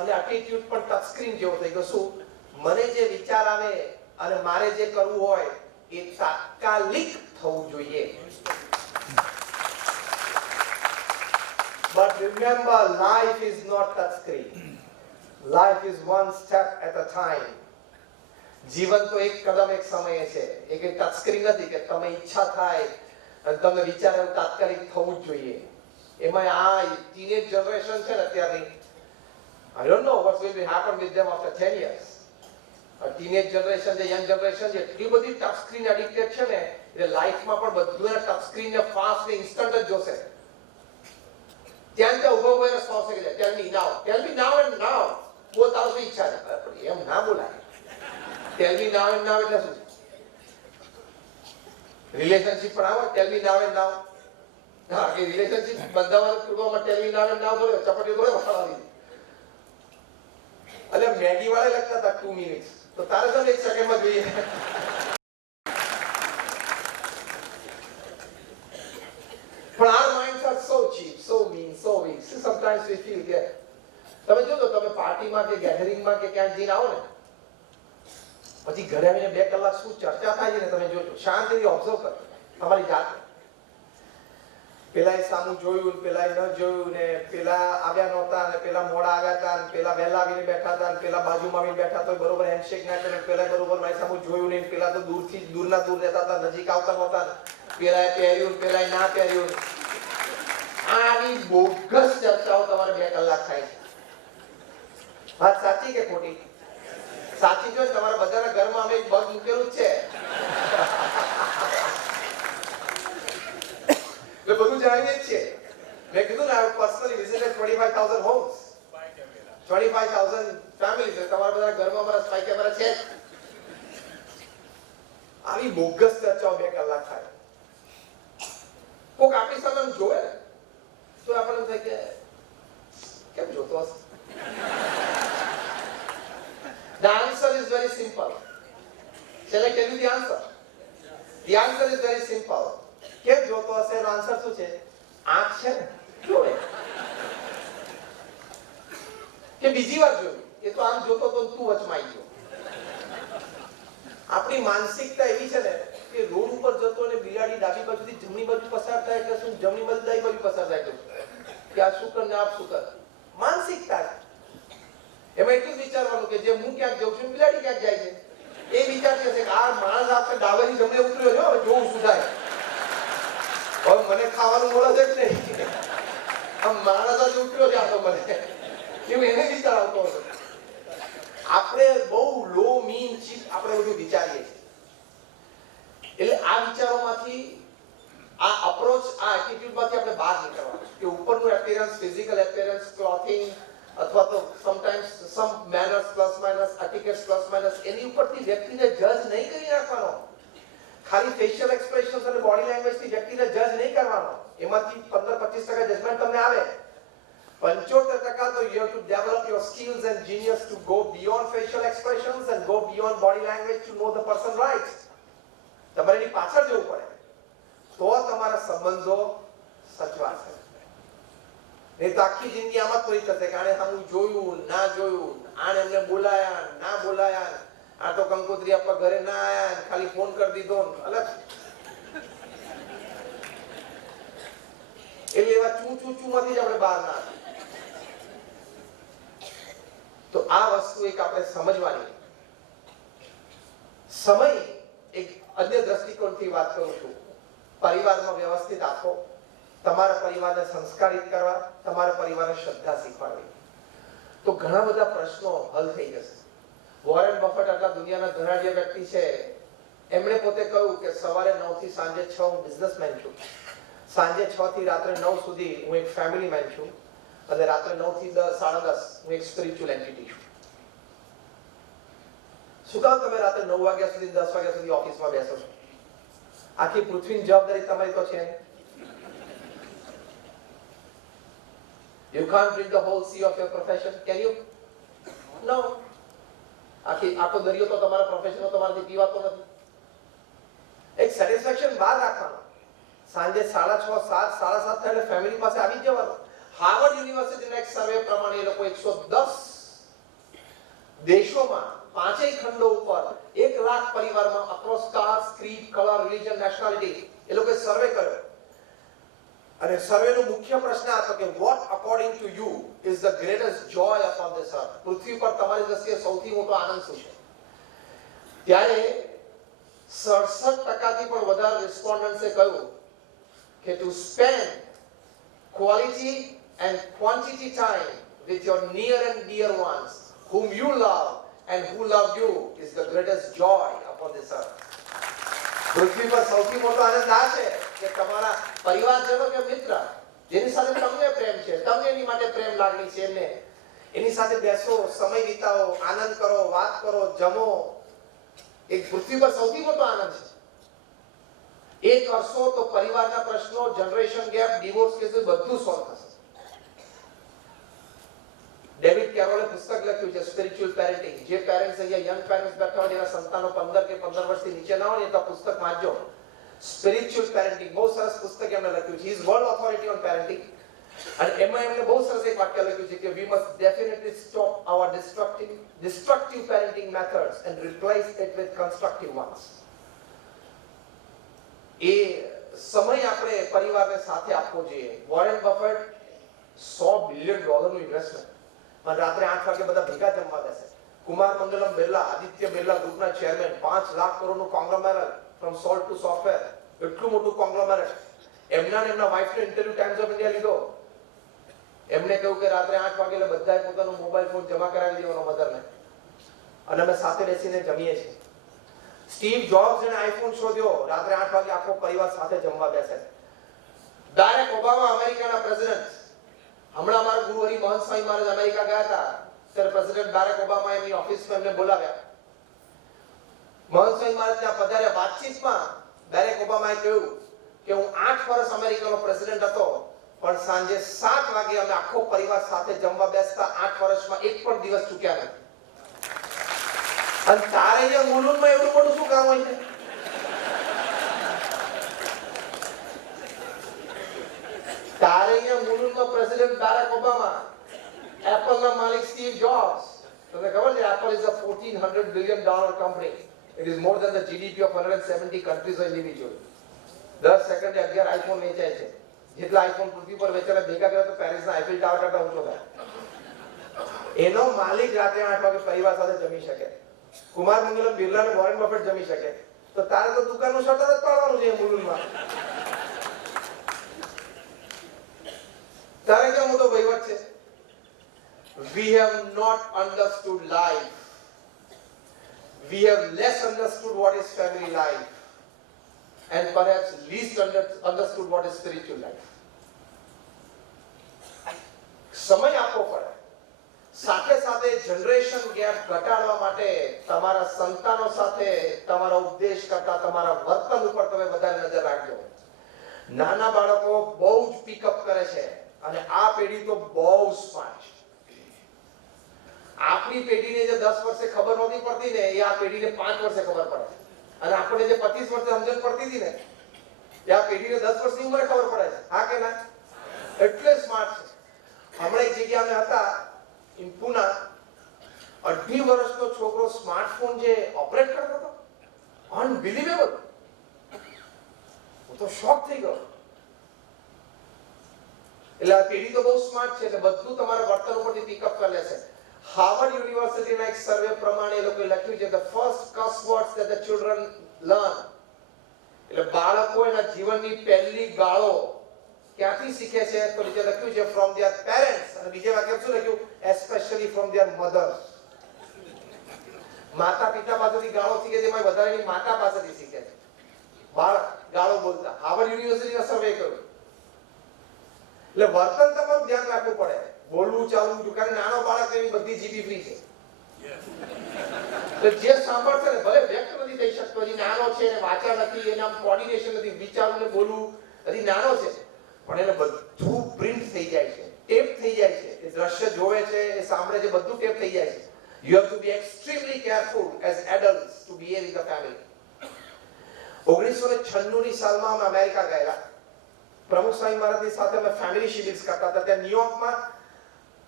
અને એટીટ્યુડ પણ ટચ સ્ક્રીન જેવો થઈ ગયો. શું? મને જે વિચાર આવે અને મારે જે કરવું હોય એ તાત્કાલિક થવું જોઈએ. But remember, life is not touch screen. Life is one step at a time. જીવન તો એક કદમ એક સમયે છે. એ કે ટચ સ્ક્રીન નથી કે તમે ઈચ્છા થાય અને તમને વિચાર આવે તાત્કાલિક થવું જ જોઈએ. એમાં આ ટીનેજ જનરેશન છે ને અત્યારની, I don't know what will happen with them after 10 years. આ ટીનેજ જનરેશન છે, યંગ જનરેશન છે, એટલી બધી ટચ સ્ક્રીન એડિક્ટેડ છે ને એટલે લાઈફમાં પણ બધું એને ટચ સ્ક્રીન ને ફાસ્ટ ને ઇન્સ્ટન્ટ જ જોશે. ત્યાં ઉભો ઉભો રિસ્પોન્સ કે ટેલ મી નાઉ એન્ડ નાઉ. બોલ તારો શું ઈચ્છા છે? પણ એમ ના બોલાય. ટેલ મી નાવ એન્ડ નાવ એટલે શું? રિલેશનશિપ પણ આવો ટેલ મી નાવ એન્ડ નાવ. હા, કે રિલેશનશિપ બંધાવવાનું પૂર્વમાં ટેલ મી નાવ એન્ડ નાવ બોલે ચપટીઓ બોલે વખાડવાની. એટલે મેગી વાળા લખતા હતા 2 મિનિટ્સ, તો તારે તો 1 સેકન્ડમાં જોઈએ. પણ our minds are so cheap, so mean, so weak. So sometimes we feel that તમે જોજો, તમે પાર્ટીમાં કે ગેધરિંગમાં કે ક્યાંક જઈને આવો ને, પછી ઘરે આવીને 2 કલાક શું ચર્ચા થાય છે ને તમે જોજો, શાંતિથી ઓબ્ઝર્વ કરો તમારી જાતને. પેલા સામું જોયું, પેલા ન જોયું, ને પેલા આવ્યા નહોતા, ને પેલા મોડા આવ્યા હતા, ને પેલા વહેલા આવીને બેઠા હતા, ને પેલા બાજુમાં આવીને બેઠા તો બરોબર હેન્ડશેક ના કરે, પેલા બરોબર મારી સામું જોયું નહીં, પેલા તો દૂરથી દૂરના દૂર રહેતા હતા, નજીક આવતા નહોતા, પેલાએ પહેર્યું, પેલાએ ના પહેર્યું. આની બોગસ ચર્ચાઓ તમારે 2 કલાક થાય છે. વાત સાચી કે ખોટી? સાચી જો તમારા બધાના ઘરમાં અમે એક બગ મૂકેલું જ છે. એટલે બધું જાણીએ જ છે. મેં કીધું ને, I personally visited 25,000 homes, 25,000 families. તમારા બધા ઘરમાં અમારા સ્પાય કેમેરા છે. આવી બોગસ ચર્ચાઓ 2 કલાક થાય. કોક આપણી સામે જોવે તો આપણને થાય કે કેમ જોતો હશે? The answer is very simple. Shall I tell you the answer? The answer is very simple. કેમ જોતો હશે એનો આન્સર શું છે? આંખ છે ને, જોવે. કે બીજી વાર જોયું, એ તો આમ જોતો તો તું વચમાં આવી ગયો. આપણી માનસિકતા એવી છે ને કે રોડ ઉપર જતો અને બિલાડી ડાબી બાજુથી જમણી બાજુ પસાર થાય એટલે શું, જમણી બાજુ ડાબી બાજુ પસાર થાય કે આ શું કર ને આ શું કર. માનસિકતા છે. એમાં એટલું જ વિચારવાનું કે જે હું ક્યાંક જઉં છું, બિલાડી ક્યાંક જાય છે, એ વિચારતી હશે કે આ માણસ આપણે ડાબેથી જમણે ઉતર્યો છે, હવે જોવું શું થાય. હવે મને ખાવાનું મળે છે જ નહીં, આમ માણસ જ ઉતર્યો છે આ તો મને, એવું એને વિચાર આવતો હતો. આપણે બહુ લો મીન ચીપ આપણે બધું વિચારીએ છીએ. એટલે આ વિચારોમાંથી, આ અપ્રોચ, આ એટીટ્યુડમાંથી આપણે બહાર નીકળવાનું કે ઉપરનું એપિયરન્સ, ફિઝિકલ એપિયરન્સ, ક્લોથિંગ અથવા તો sometimes some manners plus minus, etiquettes plus minus, એની ઉપરથી વ્યક્તિને જજ નહીં કરી નાખવાનો. ખાલી ફેશિયલ એક્સપ્રેશન્સ અને બોડી લેંગ્વેજથી વ્યક્તિને જજ નહીં કરવાનો. એમાંથી 15-25% જજમેન્ટ તમને આવે. 75% તો you have to develop your skills and genius to go beyond facial expressions and go beyond body language to know the person right. તમારે એની પાછળ જવું પડે તો તમારા સંબંધો સચવાશે. નહીં તો આખી જિંદગી આમાં જ પૂરી થશે કે આને સામું જોયું, ના જોયું, આને એમને બોલાયા, ના બોલાયા, આ તો કંકોત્રી આપવા ઘરે ના આયા, ખાલી ફોન કરી દીધો. અલગ એટલે એવા ચૂ માંથી જ આપણે બહાર ના. તો આ વસ્તુ એક આપણે સમજવાની. સમય એક અન્ય દ્રષ્ટિકોણથી વાત કરું છું. પરિવારમાં વ્યવસ્થિત આપો, તમારા પરિવારને સંસ્કારિત કરવા, તમારા પરિવારને શ્રદ્ધા શીખવાડવી, તો ઘણા બધા પ્રશ્નો હલ થઈ જશે. વોરેન બફેટ આટલા દુનિયાના ધનાઢ્ય વ્યક્તિ છે, એમણે પોતે કહ્યું કે સવારે 9 થી સાંજે 6 હું બિઝનેસમેન છું, સાંજે 6 થી રાત્રે 9 સુધી હું એક ફેમિલી મેન છું, અને રાત્રે 9 થી 10, 10:30 હું એક સ્પિરિચ્યુઅલ એન્ટિટી છું. શું કામ તમે રાત્રે 9 વાગ્યા સુધી 10 વાગ્યા સુધી ઓફિસમાં બેસો છો? આખી પૃથ્વીની જવાબદારી તમારી તો છે. You can't drink the whole sea of your profession, can you? No. આખો દરિયો તો તમારા પ્રોફેશનનો તમારાથી પીવાતો નથી. એક સેટિસ્ફેક્શન બહાર રાખવાનો. સાંજે 6:30, 7, 7:30 થાય એટલે ફેમિલી પાસે આવી જવાનું. હાર્વર્ડ યુનિવર્સિટીના એક સર્વે પ્રમાણે એ લોકો 110 દેશોમાં 5 ખંડો ઉપર 1 લાખ પરિવારમાં across caste, creed, colour, religion, nationality એ લોકોએ સર્વે કર્યો. અને સર્વેનો મુખ્ય પ્રશ્ન હતો કે what according to you is the greatest joy upon this earth? પૃથ્વી પર તમારી દ્રષ્ટિએ સૌથી મોટો આનંદ શું છે? ત્યારે 67% થી પણ વધારે રિસ્પોન્ડન્ટ્સે કહ્યું કે to spend quality and quantity time with your near and dear ones whom you love and who love you is the greatest joy upon this earth. પૃથ્વી પર સૌથી મોટો આનંદ આ છે કે તમારા પરિવારજનો કે મિત્ર જેની સાથે તમને પ્રેમ છે, તમને એની માટે પ્રેમ લાગણી છે, એની સાથે બેસો, સમય વિતાવો, આનંદ કરો, વાત કરો, જમો. એક પૃથ્વી પર સૌથી મોટો આનંદ છે. એ કરશો તો પરિવારના પ્રશ્નો, જનરેશન ગેપ, ડિવોર્સ કેસીસ બધું સોલ્વ થશે. ડેવિડ કેરોલે પુસ્તક લખ્યું છે સ્પિરિચ્યુઅલ પેરેન્ટિંગ. જે પેરેન્ટ્સ અહીંયા યંગ પેરેન્ટ્સ બેઠા હોય એના સંતાનો 15 કે 15 વર્ષથી નીચે ના હોય તો પુસ્તક વાંચજો. સ્પિરિચ્યુઅલ પેરેન્ટિંગ બહુ સરસ પુસ્તક એમણે લખ્યું છે. He is world authority on parenting. અને એમાં એમણે બહુ સરસ એક વાક્ય લખ્યું છે કે we must definitely stop our destructive parenting methods and replace it with constructive ones. એ સમય આપણે પરિવારને સાથે આપવો જોઈએ. વોરેન બફેટ $100 બિલિયન નું ઇન્વેસ્ટમેન્ટ, પણ રાત્રે 8 વાગે બધા ભેગા જમવા બેસે. કુમાર મંગલમ બિરલા, આદિત્ય બિરલા ગ્રુપના ચેરમેન, 5 લાખ કરોડનું કોંગ્લોમેરેટ ફ્રોમ સોલ્ટ ટુ સોફ્ટવેર, એટલું મોટું કોંગ્લોમેરેટ. એમના વાઇફનો ઇન્ટરવ્યુ ટાઈમ્સ ઓફ ઇન્ડિયા લીધો. એમને કહ્યું કે રાત્રે 8 વાગે એટલે બધાએ પોતાનો મોબાઈલ ફોન જમા કરાવી દેવાનો મધરને, અને અમે સાથે બેસીને જમીએ છીએ. સ્ટીવ જોબ્સ એને આઈફોન શોધ્યો, રાત્રે 8 વાગે આખો પરિવાર સાથે જમવા બેસે. બારેક ઓબામા અમેરિકાના પ્રેસિડેન્ટ, હમણાં અમારા ગુરુ હરિ મહંત સ્વામી મહારાજ અમેરિકા ગયા હતા, ત્યારે પ્રેસિડેન્ટ બારેક ઓબામા એમની ઓફિસમાં એમને બોલાવ્યા. મહંત સ્વામી મહારાજ ત્યાં પધાર્યા. વાતચીતમાં બારેક ઓબામાએ કહ્યું કે હું 8 વર્ષ અમેરિકાનો પ્રેસિડેન્ટ હતો, પણ સાંજે 7 વાગે અમે આખો પરિવાર સાથે જમવા બેસતા. 8 વર્ષમાં એક પણ દિવસ ચૂક્યા નથી. અને તારે અહીંયા મુલુંડમાં એવું મોટું શું કામ હોય છે? તારે અહીંયા મુલુંડમાં પ્રેસિડેન્ટ બારેક ઓબામા, એપલના માલિક સ્ટીવ જોબ્સ. તમને ખબર છે Apple is a $1,400 billion company. It is more than the GDP of 170 countries individual. 10 સેકન્ડે 11 આઈફોન વેચાય છે. જેટલા આઈફોન પૃથ્વી પર વેચાય ભેગા કર્યા તો પેરિસના આઈફેલ ટાવર કરતા ઊંચો થાય. એનો માલિક રાત્રે 8 વાગે પરિવાર સાથે જમી શકે. કુમાર મંગલમ બિરલા અને વોરેન બફેટ જમી શકે. તો તારે તો દુકાનનું શટર જ પાડવાનું છે મુલુંડમાં. તારે કેવો મોટો વહીવટ છે? We have not understood life. We have less understood what is family life, and perhaps least understood what is spiritual life. સમય આપવો પડે. સાથે સાથે જનરેશન ગેપ ઘટાડવા માટે તમારા સંતાનો સાથે તમારા ઉપદેશ કરતા તમારા વર્તન ઉપર તમે વધારે નજર રાખજો. નાના બાળકો બહુ જ પિકઅપ કરે છે, અને આ પેઢી તો બહુ સ્માર્ટ છે. આપણી પેઢીને જે 10 વર્ષે ખબર નહોતી પડતી ને, એ આ પેઢીને 5 વર્ષે ખબર પડે. અને આપણે જે 25 વર્ષે સમજણ પડતી હતી ને, એ આ પેઢીને 10 વર્ષની ઉંમરે ખબર પડે છે. હા કે ના? એટલે સ્માર્ટ છે. હમણાં એક જગ્યાએ અમે હતા ઇન પુના, 18 વર્ષનો છોકરો સ્માર્ટફોન જે ઓપરેટ કરતો હતો, અનબિલીવેબલ. હું તો શોક થઈ ગયો. એટલે આ પેઢી તો બહુ સ્માર્ટ છે, એટલે બધું તમારા વર્તન ઉપરથી પિકઅપ કરી લેશે. હાર્વર્ડ યુનિવર્સિટીના એક સર્વે પ્રમાણે એ લોકોએ લખ્યું છે the first cuss words that the children learn, એટલે બાળકો એના જીવનની પહેલી ગાળો ક્યાંથી શીખે છે? તો નીચે લખ્યું છે from their parents, અને બીજે વાક્ય શું લખ્યું? especially from their mothers. માતા પિતા પાસેથી ગાળો શીખે છે, એમાં વધારેની માતા પાસેથી શીખે છે બાળક ગાળો બોલતા. હાર્વર્ડ યુનિવર્સિટીના સર્વે કર્યું. એટલે વર્તન તમારું ધ્યાન રાખવું પડે. બોલવું ચાલવું, કારણ નાનો બાળક એની બધી જીભી ફ્રી છે. તો જે સાંભળશે ને, ભલે વ્યક્ત નથી થઈ શકતો, હજી નાનો છે, એને વાચા નથી, એના કોર્ડિનેશન નથી, વિચારવું ને બોલવું હજી નાનો છે, પણ એને બધું પ્રિન્ટ થઈ જાય છે, ટેપ થઈ જાય છે. એ દ્રશ્ય જોવે છે, એ સાંભળે છે, બધું ટેપ થઈ જાય છે. You have to be extremely careful as adults to behave in the family. 1996 ની સાલમાં અમે અમેરિકા ગયેલા. પ્રમુખ સ્વામી મહારાજની સાથે અમે ફેમિલી શિબિર્સ કરતા હતા. ત્યાં ન્યુયોર્કમાં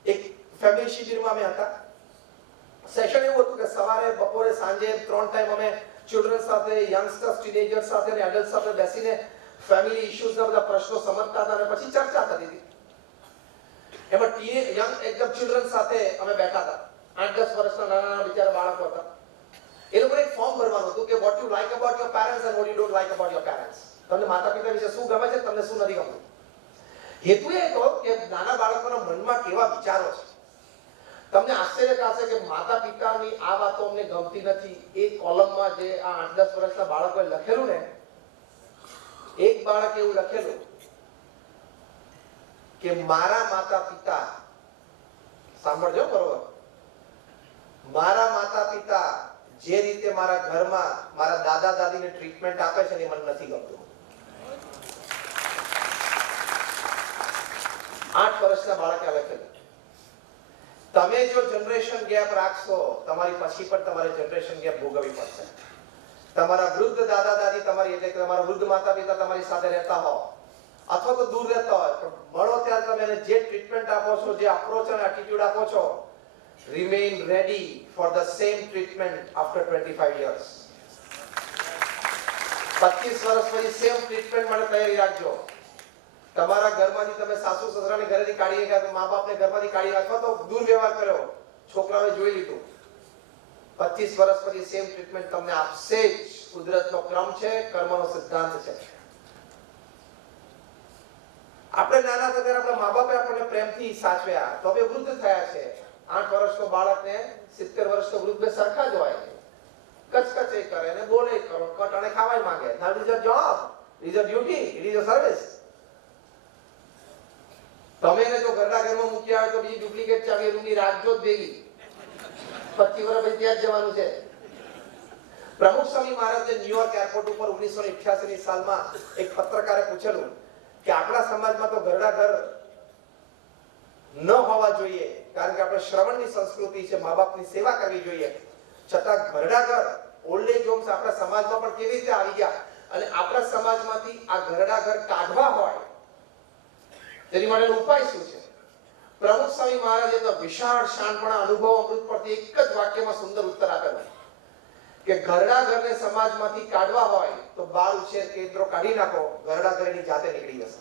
એક ફેમિલી શિબિરમાં અમે હતા. સેશન એવું હતું કે સવારે, બપોરે, સાંજે 3 ટાઈમ અમે ચિલ્ડ્રન સાથે, યંગસ્ટર્સ, ટીનેજર્સ સાથે અને એડલ્ટ સાથે બેસીને ફેમિલી ઇશ્યુઝના બધા પ્રશ્નો સમજતા હતા, અને પછી ચર્ચા થતી હતી. એમાં યંગ એકદમ ચિલ્ડ્રન સાથે અમે બેઠા હતા. 8-10 વર્ષના નાના બિચારા બાળકો હતા. એ લોકોને એક ફોર્મ ભરવાનું હતું કે what you like about your parents and what you don't like about your parents. તમને માતા પિતા વિશે શું ગમે છે, તમને શું નથી ગમતું. હેતુ એ હતો કે નાના બાળકોના મનમાં કેવા વિચારો છે. તમને આશ્ચર્ય થશે કે માતા પિતાની આ વાતો અમને ગમતી નથી. એ કોલમમાં જે આ 8-10 વર્ષના બાળકોએ લખેલું ને, એક બાળકે એવું લખેલું કે મારા માતા પિતા સાંભળજો બરોબર. મારા માતા પિતા જે રીતે મારા ઘરમાં મારા દાદા દાદીને ટ્રીટમેન્ટ આપે છે એ મને નથી ગમતું. 8 વર્ષના બાળકે લખેલું, તમે જો જનરેશન ગેપ રાખશો તમારી પછી પણ તમારે જનરેશન ગેપ ભોગવવી પડશે. તમારા વૃદ્ધ દાદા દાદી તમારી એટલે કે તમારા વૃદ્ધ માતા પિતા તમારી સાથે રહેતા હો અથવા તો દૂર રહેતા હોય પણ મળો ત્યારે તમે એને જે ટ્રીટમેન્ટ આપો છો, જે અપ્રોચ અને એટીટ્યુડ આપો છો, remain ready for the same treatment after 25 years. 25 વર્ષ પછી સેમ ટ્રીટમેન્ટ માટે તૈયારી રાખજો. તમારા ઘરમાંથી તમે સાસુ સસરાને ઘરેથી કાઢી ગયા તો મા બાપને ઘરમાંથી કાઢી અથવા તો દુર્વ્યવહાર કર્યો, છોકરાઓએ જોઈ લીધું, 25 વર્ષ પછી સેમ ટ્રીટમેન્ટ તમને આપશે જ. કુદરતનો ક્રમ છે, કર્મનો સિદ્ધાંત છે. આપણે નાના હતા ત્યારે આપણા મા બાપે આપણને પ્રેમથી સાચવ્યા, તો હવે વૃદ્ધ થયા છે. 8 વર્ષનો બાળકને 70 વર્ષનો વૃદ્ધ સરખા જ હોય, કચકચે કરે ને બોલે કરો, કટાણે ખાવાય માંગે. Now it is your job, it is your duty, it is your service. તમે એને જો ઘરના ઘરમાં મૂક્યા હોય તો બીજી ડુપ્લિકેટ ચાવી રૂમની રાખજો જ ભેગી. 25 વર્ષ પછી ત્યાં જ જવાનું છે. પ્રમુખ સ્વામી મહારાજને ન્યુયોર્ક એરપોર્ટ ઉપર 1988 ની સાલમાં એક પત્રકારે પૂછેલું કે આપણા સમાજમાં તો ઘરડા ઘર ન હોવા જોઈએ કારણ કે આપણે શ્રવણની સંસ્કૃતિ છે, મા બાપની સેવા કરવી જોઈએ, છતાં ઘરડા ઘર ઓલ્ડ એજ હોમ્સ આપણા સમાજમાં પણ કેવી રીતે આવી ગયા અને આપણા સમાજમાંથી આ ઘરડા ઘર કાઢવા હોય તેની માટેનો ઉપાય શું છે? પ્રમુખ સ્વામી મહારાજે તો વિશાળ શાણપણા અનુભવ અમૃત પરથી એક જ વાક્યમાં સુંદર ઉત્તર આપેલો કે ઘરડા ઘરને સમાજમાંથી કાઢવા હોય તો બાળ ઉછેર કેન્દ્રો કાઢી નાખો, ઘરડા ઘરની જાતે નીકળી જશે.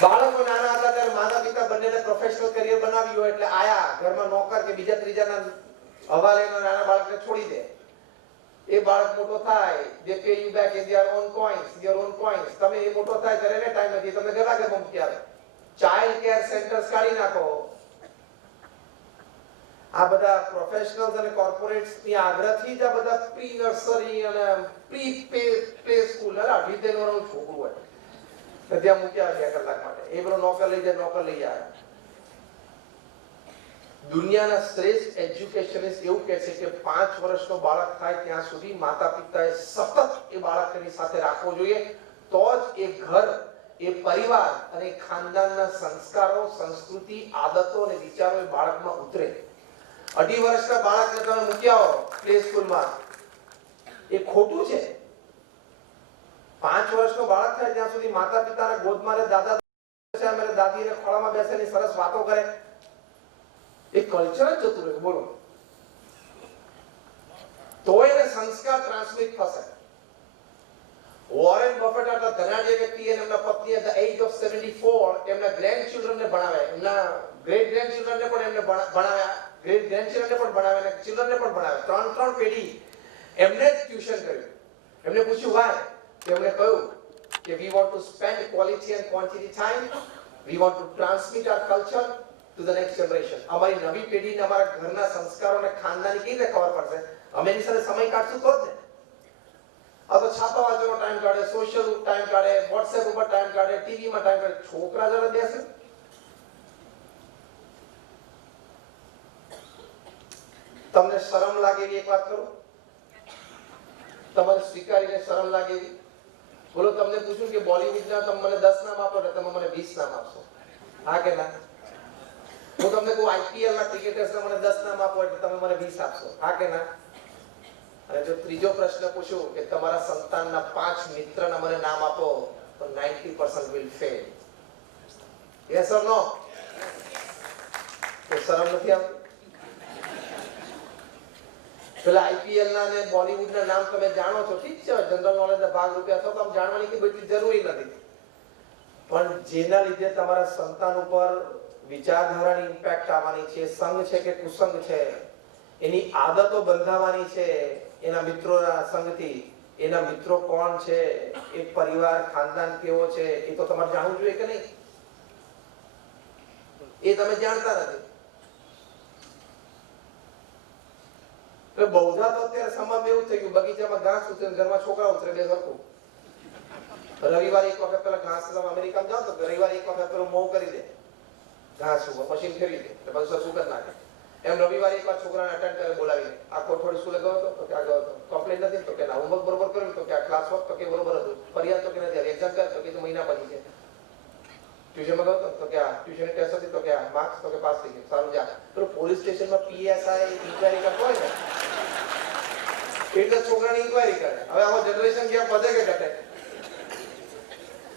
બાળકો નાના હતા ત્યારે માતા પિતા બંનેને પ્રોફેશનલ કરિયર બનાવ્યું હોય એટલે આયા ઘરમાં નોકર કે બીજા ત્રીજાના હવાલે નાના બાળકને છોડી દે. એ બાળક મોટો થાય, they pay you back in their own coins. તમે એ મોટો થાય ત્યારે એને ટાઈમ નથી, તમને ઘરના ઘરમાં મૂકી આવે. ચાઇલ્ડ કેર સેન્ટર્સ કાઢી નાખો. આ બધા પ્રોફેશનલ્સ અને કોર્પોરેટ્સ ની આગ્રહથી જ આ બધા પ્રી નર્સરી અને પ્રી પ્લે સ્કૂલ અરે 18 વર્ષનું છોકરું હોય તો ત્યાં મૂક્યા 2 કલાક માટે. એ બધો નોકર લઈ જાય, નોકર લઈ આવે. દુનિયાના શ્રેષ્ઠ એજ્યુકેશનિસ્ટ એવું કહે છે કે 5 વર્ષનો બાળક થાય ત્યાં સુધી માતા પિતાએ સતત એ બાળકની સાથે રાખવો જોઈએ, તો જ એ ઘર, એ પરિવાર અને ખાનદાનના સંસ્કારો, સંસ્કૃતિ, આદતો અને વિચારો એ બાળકમાં ઉતરે. 2.5 વર્ષના બાળકને તમે મૂક્યા હો પ્લે સ્કૂલમાં, એ ખોટું છે. 5 વર્ષનો બાળક થાય ત્યાં સુધી માતા પિતાના ગોદમાં રહે, દાદા દાદી એને ખોળામાં બેસીને સરસ વાતો કરે, એ કલ્ચર જ જતું રહે. બોલો તો એને સંસ્કાર ટ્રાન્સમિટ થશે. વોરેન બફેટ હતા ધનાઢ્ય વ્યક્તિ અને એમના પત્ની at the age of 74 એમના ગ્રેન્ડચિલ્ડ્રનને ભણાવ્યા, એમના ગ્રેટ ગ્રેન્ડચિલ્ડ્રનને પણ એમને ભણાવ્યા, ગ્રેટ ગ્રેન્ડચિલ્ડ્રનને પણ ભણાવ્યા અને ચિલ્ડ્રનને પણ ભણાવ્યા. 3 પેઢી એમને જ ટ્યુશન કર્યું. એમને પૂછ્યું વાય, એમણે કહ્યું કે we want to spend quality and quantity time, we want to transmit our culture to the next generation. અમારી નવી પેઢીને અમારા ઘરના સંસ્કારો અને ખાનદાની કેવી રીતે ખબર પડશે? અમે એની સાથે સમય કાઢશું તો જ ને. આ તો છાપા વાંચવાનો ટાઈમ કાઢે, સોશિયલ ટાઈમ કાઢે, વોટ્સએપ ઉપર ટાઈમ કાઢે, ટીવીમાં ટાઈમ કાઢે. છોકરા જરા બેસે. તમને શરમ લાગે એવી એક વાત કરું, તમારે સ્વીકારીને શરમ લાગે એવી બોલો. તમને પૂછું કે બોલિવૂડના તમે મને 10 નામ આપો એટલે તમે મને 20 નામ આપશો, હા કે ના? હું તમને કહું આઈપીએલ ના ક્રિકેટર્સને મને 10 નામ આપો એટલે તમે મને 20 આપશો, હા કે ના? અને જો ત્રીજો પ્રશ્ન પૂછું કે તમારા સંતાનના 5 મિત્રના મને નામ આપો તો 90% will fail. Yes or no? તો શરમ નથી આવતી? પેલા આઈપીએલ ના ને બોલિવૂડ ના નામ તમે જાણો છો, ઠીક છે, જનરલ નોલેજ ના ભાગ રૂપે અથવા તો જાણવાની કે બધી જરૂરી નથી, પણ જેના લીધે તમારા સંતાન ઉપર વિચારધારાની ઇમ્પેક્ટ આવવાની છે, સંગ છે કે કુસંગ છે, એની આદતો બંધાવાની છે એના મિત્રોના સંગથી, એના મિત્રો કોણ છે, એ પરિવાર ખાનદાન કેવો છે, એ તો તમારે જાણવું જોઈએ કે નહીં? એ તમે જાણતા નથી. એટલે બહુધા તો અત્યારે સમાજમાં એવું થઈ ગયું, બગીચામાં ઘાસ ઉતરે, ઘરમાં છોકરા ઉતરે, બે સરખું. રવિવારે એક વખત પેલા ઘાસ અમેરિકામાં જાઓ તો રવિવારે એક વખત પેલો મોં કરી દે. ઘાસ ઉપર મશીન ફેરવી દે એટલે બધું સરખું કરી નાખે. એમ રવિવારે એકવાર છોકરાને અટેન્ડ કરે બોલાવીને, આખો અઠવાડિયું સ્કૂલે ગયો હતો તો કે આ ગયો હતો, કમ્પ્લેન નથી તો કે ના, હોમવર્ક બરોબર કર્યું તો કે આ ક્લાસ વર્ક તો કે બરોબર હતું, ફરિયાદ તો કે નથી, એક્ઝામ કર તો કે મહિના પછી છે, ટ્યુશનમાં ગયો તો કે આ ટ્યુશન ટેસ્ટ હતી તો કે આ માર્ક્સ તો કે પાસ થઈ ગયો, સારું જા. પેલો પોલીસ સ્ટેશનમાં પીએસઆઈ ઇન્ક્વાયરી કરતો હોય ને એટલે છોકરાની ઇન્ક્વાયરી કરે. હવે આવો જનરેશન ગેપ વધે કે ઘટે?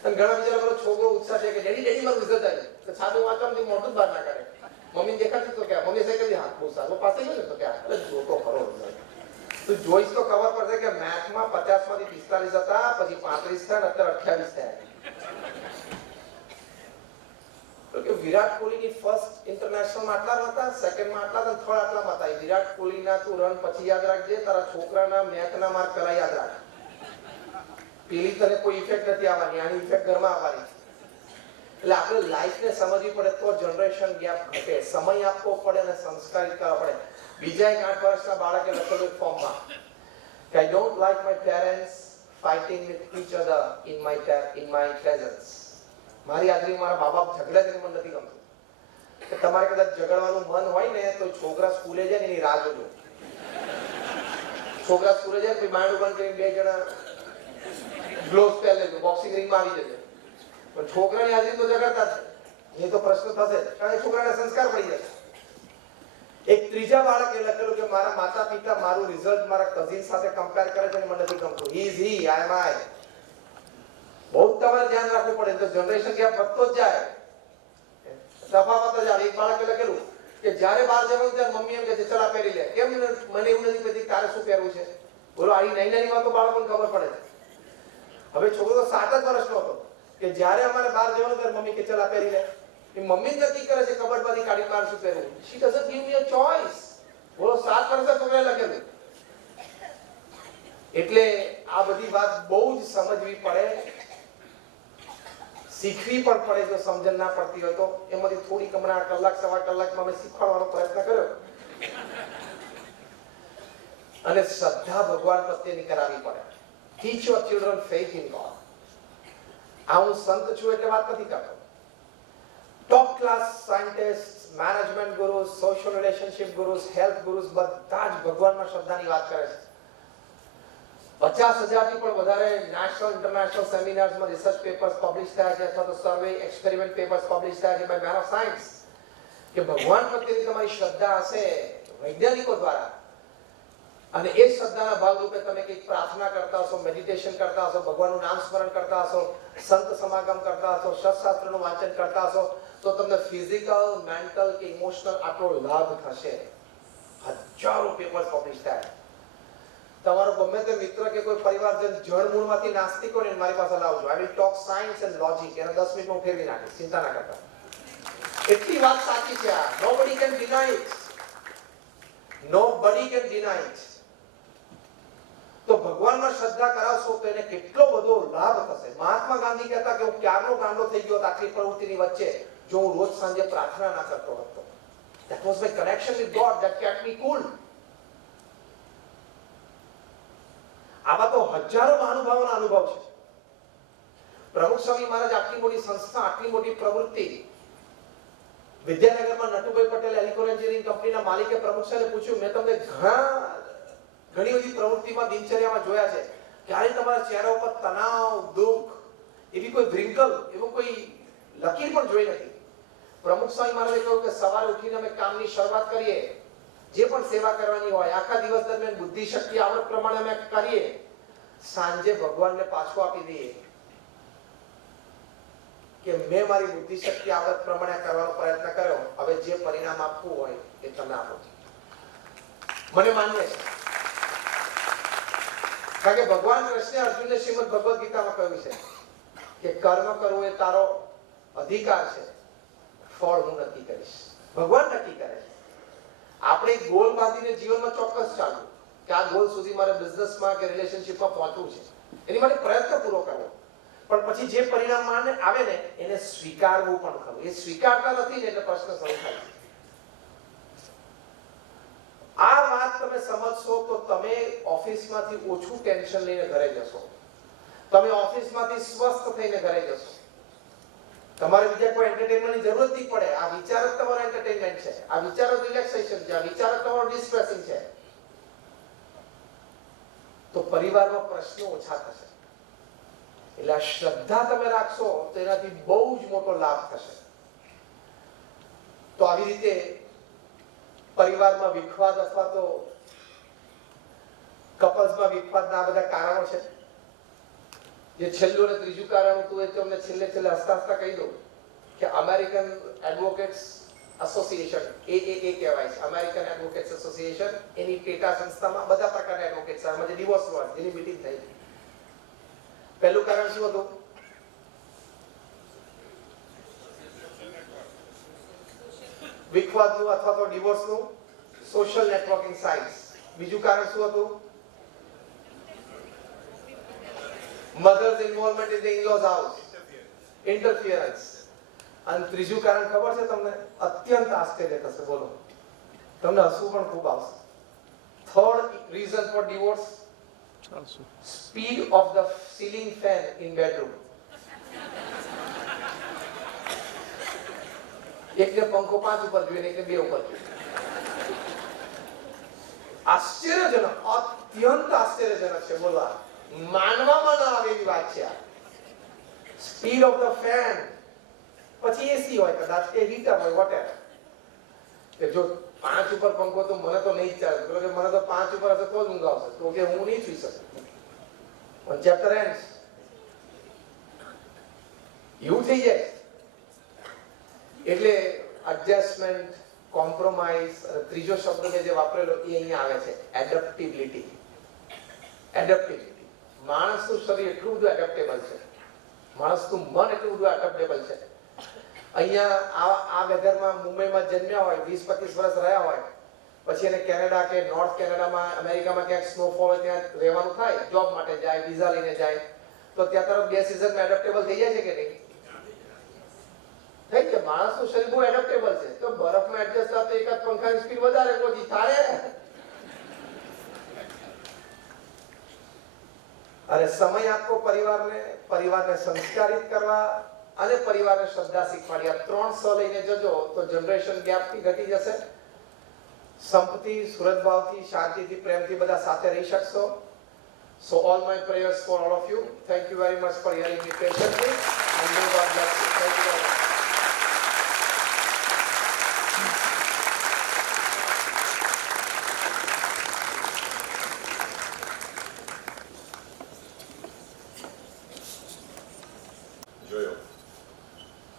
અને ઘણા બીજા લોકો છોકરો ઉત્સાહ છે કે ડેડી મારું રિઝલ્ટ આવ્યું, તો સાદું વાંચવાનું મોટું જ બહાર ના કરે. મમ્મી દેખાતી તો કે મમ્મી સાયકલ હા બહુ સારું પાસે ગયો ને તો કે એટલે જોતો ખરો તું જોઈશ તો ખબર પડશે કે મેથમાં 50 માંથી 45 હતા, પછી 35 થયા, અત્યારે 28 થયા. તો કે વિરાટ કોહલીની ફર્સ્ટ ઇન્ટરનેશનલ માં આટલા હતા, સેકન્ડ માં આટલા હતા, થર્ડ આટલા હતા. વિરાટ કોહલીના તું રન પછી યાદ રાખજે, તારા છોકરાના મેથના માર્ક પહેલા યાદ રાખ. પેલી તને કોઈ ઇફેક્ટ નથી આવવાની, આની ઇફેક્ટ ઘરમાં આવવાની. એટલે આપણે લાઈફને સમજવી પડે તો જનરેશન ગેપ ઘટે, સમય આપવો પડે અને સંસ્કારિત કરવા પડે. બીજા એક 8 વર્ષના બાળકે લખેલું ફોર્મમાં કે I don't like my parents fighting with each other in my presence. મારી હાજરીમાં મારા મા બાપ ઝઘડે છે મને નથી ગમતું. કે તમારે કદાચ ઝઘડવાનું મન હોય ને તો છોકરા સ્કૂલે જાય ને એની રાહ જોજો. છોકરા સ્કૂલે જાય પછી માંડ બંધ કરીને 2 જણા ગ્લોવ્સ પહેરી લેજો, બોક્સિંગ રિંગમાં આવી જજો. પણ છોકરાની હાજરી તો ઝઘડતા છે, એ તો પ્રશ્ન થશે કારણ કે છોકરાને સંસ્કાર પડી જશે. એક ત્રીજા બાળકે લખેલું કે મારા માતા પિતા મારું રિઝલ્ટ મારા કઝિન સાથે કમ્પેર કરે છે અને મને નથી ગમતું. હી ઇઝ હી, આઈ એમ આઈ. બહુ તમારે ધ્યાન રાખવું પડે તો જનરેશન ગેપ વધતો જ જાય, તફાવત જ આવે. એક બાળકે લખેલું કે જ્યારે બહાર જવાનું ત્યારે મમ્મી એમ કહે છે ચલ આ પહેરી લે. કેમ મને એવું નથી કહેતી તારે શું પહેરવું છે? બોલો આવી નાની વાતો બાળકોને ખબર પડે છે. હવે છોકરો તો 7 જ વર્ષનો હતો કે જ્યારે અમારે બહાર જવાનું ત્યારે મમ્મી કે ચલ આ પહેરી લે. એ મમ્મી નક્કી કરે છે કબડમાંથી કાઢી બહાર શું પહેરવું. She doesn't give me a choice. બોલો 7 વર્ષના છોકરાએ લખેલું. એટલે આ બધી વાત બહુ જ સમજવી પડે, શીખવી પણ પડે. જો સમજણ ના પડતી હોય તો એમાંથી થોડી હમણાં કલાક સવા કલાકમાં મેં શીખવાડવાનો પ્રયત્ન કર્યો. અને શ્રદ્ધા ભગવાન પ્રત્યેની કરાવવી પડે. Teach your children faith in God. આ હું સંત છું એટલે વાત નથી કરતો. Top class scientist, management ગુરુઝ, social relationship ગુરુઝ, health ગુરુઝ બધા જ ભગવાનમાં શ્રદ્ધાની વાત કરે છે. 50,000 થી પણ વધારે નેશનલ ઇન્ટરનેશનલ સેમિનાર્સમાં રિસર્ચ પેપર્સ પબ્લિશ થયા છે અથવા તો સર્વે એક્સપેરિમેન્ટ પેપર્સ પબ્લિશ થયા છે બાય મેન ઓફ સાયન્સ કે ભગવાન પ્રત્યેની તમારી શ્રદ્ધા હશે વૈજ્ઞાનિકો દ્વારા, અને એ શ્રદ્ધાના ભાગરૂપે તમે કંઈક પ્રાર્થના કરતા હશો, મેડિટેશન કરતા હશો, ભગવાનનું નામ સ્મરણ કરતા હશો, સંત સમાગમ કરતા હશો, શાસ્ત્રનું વાંચન કરતા હશો, તો તમને ફિઝિકલ, મેન્ટલ કે ઇમોશનલ આટલો લાભ થશે. હજારો પેપર્સ પબ્લિશ થાય. તમારો ગમે તે મિત્ર કે કોઈ પરિવારજન જળ મૂળમાંથી નાસ્તિક હોય ને મારી પાસે લાવજો. I will talk science and logic. એના 10 મિનિટમાં ફેરવી નાખીશ, ચિંતા ના કરતા. એટલી વાત સાચી છે આ. Nobody can deny it. Nobody can deny it. તો ભગવાનમાં શ્રદ્ધા કરાવશો તો એને કેટલો બધો લાભ થશે. મહાત્મા ગાંધી કહેતા કે હું ક્યારનો ગાંડો થઈ ગયો આટલી પ્રવૃત્તિની વચ્ચે જો હું રોજ સાંજે પ્રાર્થના ના કરતો હતો. That was my connection with God that kept me cool. આવા તો હજારો મહાનુભાવોના અનુભવ છે. પ્રમુખ સ્વામી મહારાજ આટલી મોટી સંસ્થા, આટલી મોટી પ્રવૃત્તિ. વિદ્યાનગરમાં નટુભાઈ પટેલ એલિકોર એન્જિનિયરિંગ કંપનીના માલિકે પ્રમુખ સાહેબને પૂછ્યું, મેં તમને ઘણી બધી પ્રવૃત્તિમાં દિનચર્યામાં જોયા છે, ક્યારે તમારા ચહેરા ઉપર તણાવ, દુઃખ, એવી કોઈ વ્રિંકલ, એવું કોઈ લકીર પણ જોઈ નથી. પ્રમુખ સ્વામી મહારાજે કહ્યું કે સવારે ઉઠીને અમે કામની શરૂઆત કરીએ, જે પણ સેવા કરવાની હોય આખા દિવસ દરમિયાન બુદ્ધિ શક્તિ આવડત પ્રમાણે અમે કરીએ, સાંજે ભગવાનને પાછું આપી દઈએ કે મેં મારી બુદ્ધિ શક્તિ આવડત પ્રમાણે કરવાનો પ્રયત્ન કર્યો, હવે જે પરિણામ આપવું હોય એ તમે આપો. મને માન્ય છે કારણ કે ભગવાન કૃષ્ણે અર્જુનને શ્રીમદ ભગવદ ગીતામાં કહ્યું છે કે કર્મ કરવું એ તારો અધિકાર છે, ફળ હું નક્કી કરીશ. ભગવાન નક્કી કરે છે. આપણે ગોલ બાંધીને જીવનમાં ચોક્કસ ચાલવું કે આ ગોલ સુધી મારે બિઝનેસમાં કે રિલેશનશિપમાં પહોંચવું છે, એની માટે પ્રયત્ન પૂરો કરવો. પણ પછી જે પરિણામ આવે ને એને સ્વીકારવું પણ ખરું. એ સ્વીકારતા નથી ને એટલે પ્રશ્ન શરૂ થાય છે. આ વાત તમે સમજશો તો તમે ઓફિસમાંથી ઓછું ટેન્શન લઈને ઘરે જશો. તમે ઓફિસમાંથી સ્વસ્થ થઈને ઘરે જશો. તમારે બીજા કોઈ એન્ટરટેનમેન્ટની જરૂર નહીં પડે. આ વિચાર જ તમારો એન્ટરટેનમેન્ટ છે, આ વિચાર જ રિલેક્સેશન છે, આ વિચાર જ તમારો ડિસ્ટ્રેસિંગ છે. તો પરિવારમાં પ્રશ્નો ઓછા થશે. એટલે આ શ્રદ્ધા તમે રાખશો તો એનાથી બહુ જ મોટો લાભ થશે. તો આવી રીતે પરિવારમાં વિખવાદ અથવા તો કપલ્સમાં વિખવાદના આ બધા કારણો છે. જે છેલ્લું અને ત્રીજું કારણ હતું એ તમને છેલ્લે હસતા હસતા કહી દઉં કે અમેરિકન એડવોકેટ્સ એસોસિએશન, AAA કહેવાય છે, અમેરિકન એડવોકેટ્સ એસોસિએશન, એની પેટા સંસ્થામાં બધા પ્રકારના એડવોકેટ્સ આમાં જે ડિવોર્સ લોયર જેની મીટિંગ થઈ. પહેલું કારણ શું હતું? વિખવાદનું અથવા તો ડિવોર્સનું સોશિયલ નેટવર્કિંગ સાઇટ્સ. બીજું કારણ શું હતું? Mother's involvement in the in-laws house, interference. અને ત્રીજું કારણ ખબર છે તમને? અત્યંત આશ્ચર્ય થશે, બોલો, તમને હસવું પણ ખૂબ આવશે. Third reason four divorce, speed of the ceiling fan in bedroom. એકને પંખો 5 ઉપર જોઈએ, એકને 2 ઉપર જોઈએ. આશ્ચર્યજનક, અત્યંત આશ્ચર્યજનક છે. બોલો, માનવામાં ન આવે એવી વાત છે. સ્પીડ ઓફ ધ ફેન, પછી એસી હોય કદાચ કે હીટર હોય, વોટેવર. કે જો 5 ઉપર પંખો તો મને તો નહીં ચાલે, કે મને તો 5 ઉપર હશે તો જ ઊંઘ આવશે, તો કે હું નહીં સુઈ શકું. પણ ચેપ્ટર એન્ડ્સ એવું થઈ જાય. એટલે એડજસ્ટમેન્ટ, કોમ્પ્રોમાઇઝ, અને ત્રીજો શબ્દ મેં જે વાપરેલો એ અહીંયા આવે છે, એડપ્ટિબિલિટી. એડપ્ટિબિલિટી. માણસનું શરીર એટલું બધું એડપ્ટેબલ છે, માણસનું મન એટલું બધું એડપ્ટેબલ છે. અહીંયા આ વેધરમાં મુંબઈમાં જન્મ્યા હોય, 20-25 વર્ષ રહ્યા હોય, પછી એને કેનેડા કે નોર્થ કેનેડામાં, અમેરિકામાં ક્યાંક સ્નોફોલ હોય ત્યાં રહેવાનું થાય, જોબ માટે જાય, વિઝા લઈને જાય, તો ત્યાં તરફ 2 સિઝનમાં એડપ્ટેબલ થઈ જાય છે કે નહીં? થઈ કે માણસનું શરીર બહુ એડપ્ટેબલ છે. તો બરફમાં એડજસ્ટ થતો એકાદ પંખાની સ્પીડ વધારે ઓછી થાય. અને સમય આપવો પરિવારને સંસ્કારિત કરવા અને પરિવારને શ્રદ્ધા શીખવાડી. આ 3 સ લઈને જજો તો જનરેશન ગેપથી ઘટી જશે. સંપથી, સુરતભાવથી, શાંતિથી, પ્રેમથી બધા સાથે રહી શકશો. So all my prayers for all of you. Thank you very much for hearing me patiently. And may God bless you. Thank you very much.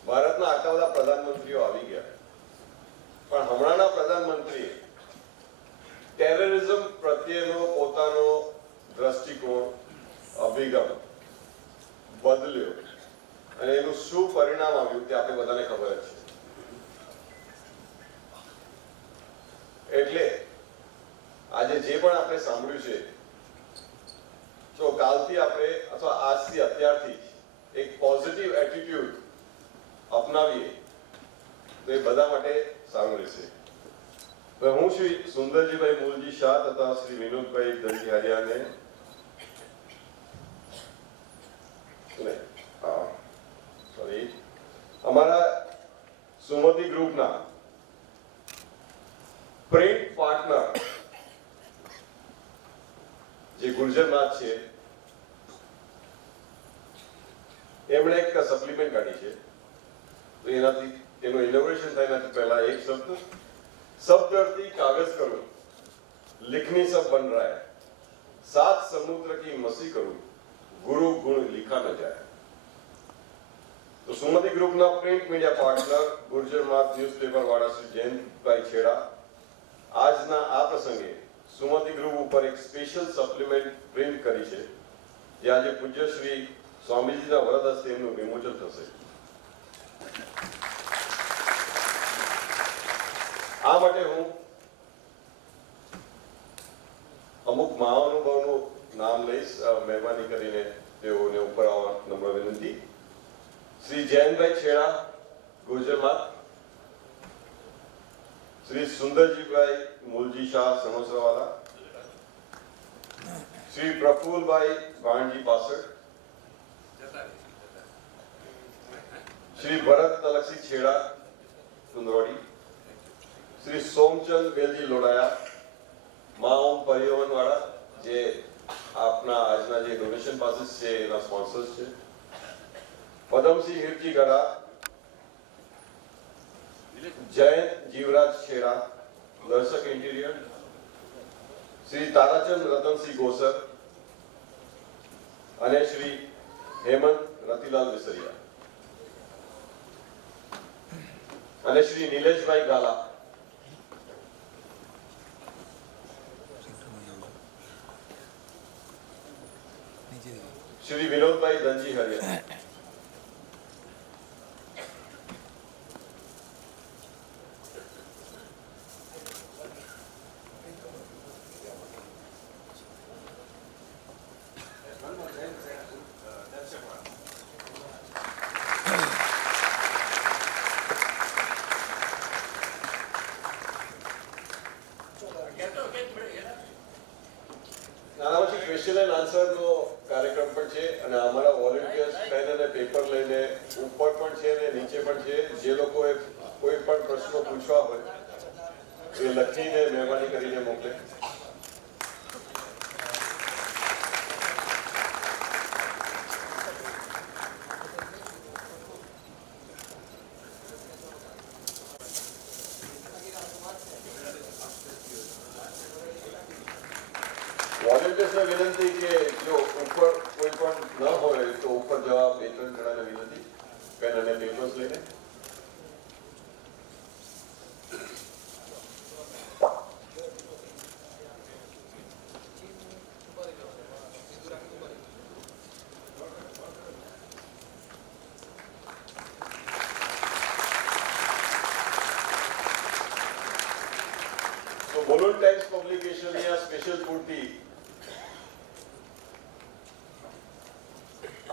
ભારતના આટલા બધા પ્રધાનમંત્રીઓ આવી ગયા, પણ હમણાંના પ્રધાનમંત્રીએ ટેરરિઝમ પ્રત્યેનો પોતાનો દ્રષ્ટિકોણ, અભિગમ બદલ્યો અને એનું શું પરિણામ આવ્યું તે આપણે બધાને ખબર જ છે. એટલે આજે જે પણ આપણે સાંભળ્યું છે, જો કાલથી આપણે અથવા આજથી અત્યારથી એક પોઝિટિવ એટીટ્યુડ અપનાવીએ તો એ બધા માટે સારું રહેશે. હું શ્રી સુંદરજીભાઈ મૂલજી શાહ તથા શ્રી વિનોદભાઈ દંડિયારિયાને અમારા સુમતિ ગ્રુપના પ્રિન્ટ પાર્ટનર જે ગુર્જરનાથ છે, એમણે એક સપ્લિમેન્ટ કાઢી છે. तो એનાથી એનું ઇનોવેશન થાય એનાથી પહેલા એક શબ્દ, सब धरती कागज करूं, लिखनी सब बन रहा है, 7 समुद्र की मसी करूं, गुरु गुण लिखा न जाए. तो सुमति ग्रुप ना प्रिंट मीडिया पार्टनर गुर्जरनाथ न्यूज़पेपर वाला श्री जयंतભાઈ છેડા આજના આ પ્રસંગે સુમતિ ગ્રુપ ઉપર એક સ્પેશિયલ સપ્લિમેન્ટ પ્રિન્ટ કરી છે, જે આજે પૂજ્ય શ્રી સ્વામીજીના વરદ હસ્તે એમનું વિમોચન થશે. આ માટે હું અમુક મહાનુભાવનું નામ લઈશ, મહેરબાની કરીને તેઓને ઉપર આવવા નમ્ર વિનંતી. શ્રી જયંતભાઈ છેડા ગુર્જરનાથ, શ્રી સુંદરજીભાઈ મૂલજી શાહ સણોસરાવાલા, શ્રી પ્રફુલભાઈ ભાણજી પાસડ, श्री भरत तलकसिंह छेड़ा कुंदरोड़ी, श्री सोमचंद वेलजी लोडाया, माँ ओम परिवहन वाला जे आपना आजना जे डोनेशन पासेस छे एना स्पोन्सर्स छे, पदमसिंह हिरची गड़ा, जयंत जीवराज छेड़ा दर्शक इंटीरियर, श्री ताराचंद रतनसिंह गोसर અને શ્રી હેમંત રતિલાલ વિસરિયા અને શ્રી નિલેશભાઈ ગાલા, શ્રી વિનોદભાઈ ધનજી હરિયા. આના પછી ક્વેશ્ચન એન્ડ આન્સર નો કાર્યક્રમ પણ છે અને અમારા વોલેન્ટિયર્સ પેન અને પેપર લઈને ઉપર પણ છે અને નીચે પણ છે. જે લોકોએ કોઈ પણ પ્રશ્નો પૂછવા હોય એ લખીને મહેરબાની કરીને મોકલે. વોલેન્ટિયર્સને વિનંતી કે જો ઉપર કોઈ પણ ન હોય તો ઉપર જવા બે ત્રણ જણાને વિનંતી પેન અને પેપર્સ લઈને. તો બોલોન ટાઈમ્સ પબ્લિકેશનની આ સ્પેશિયલ પૂર્તિ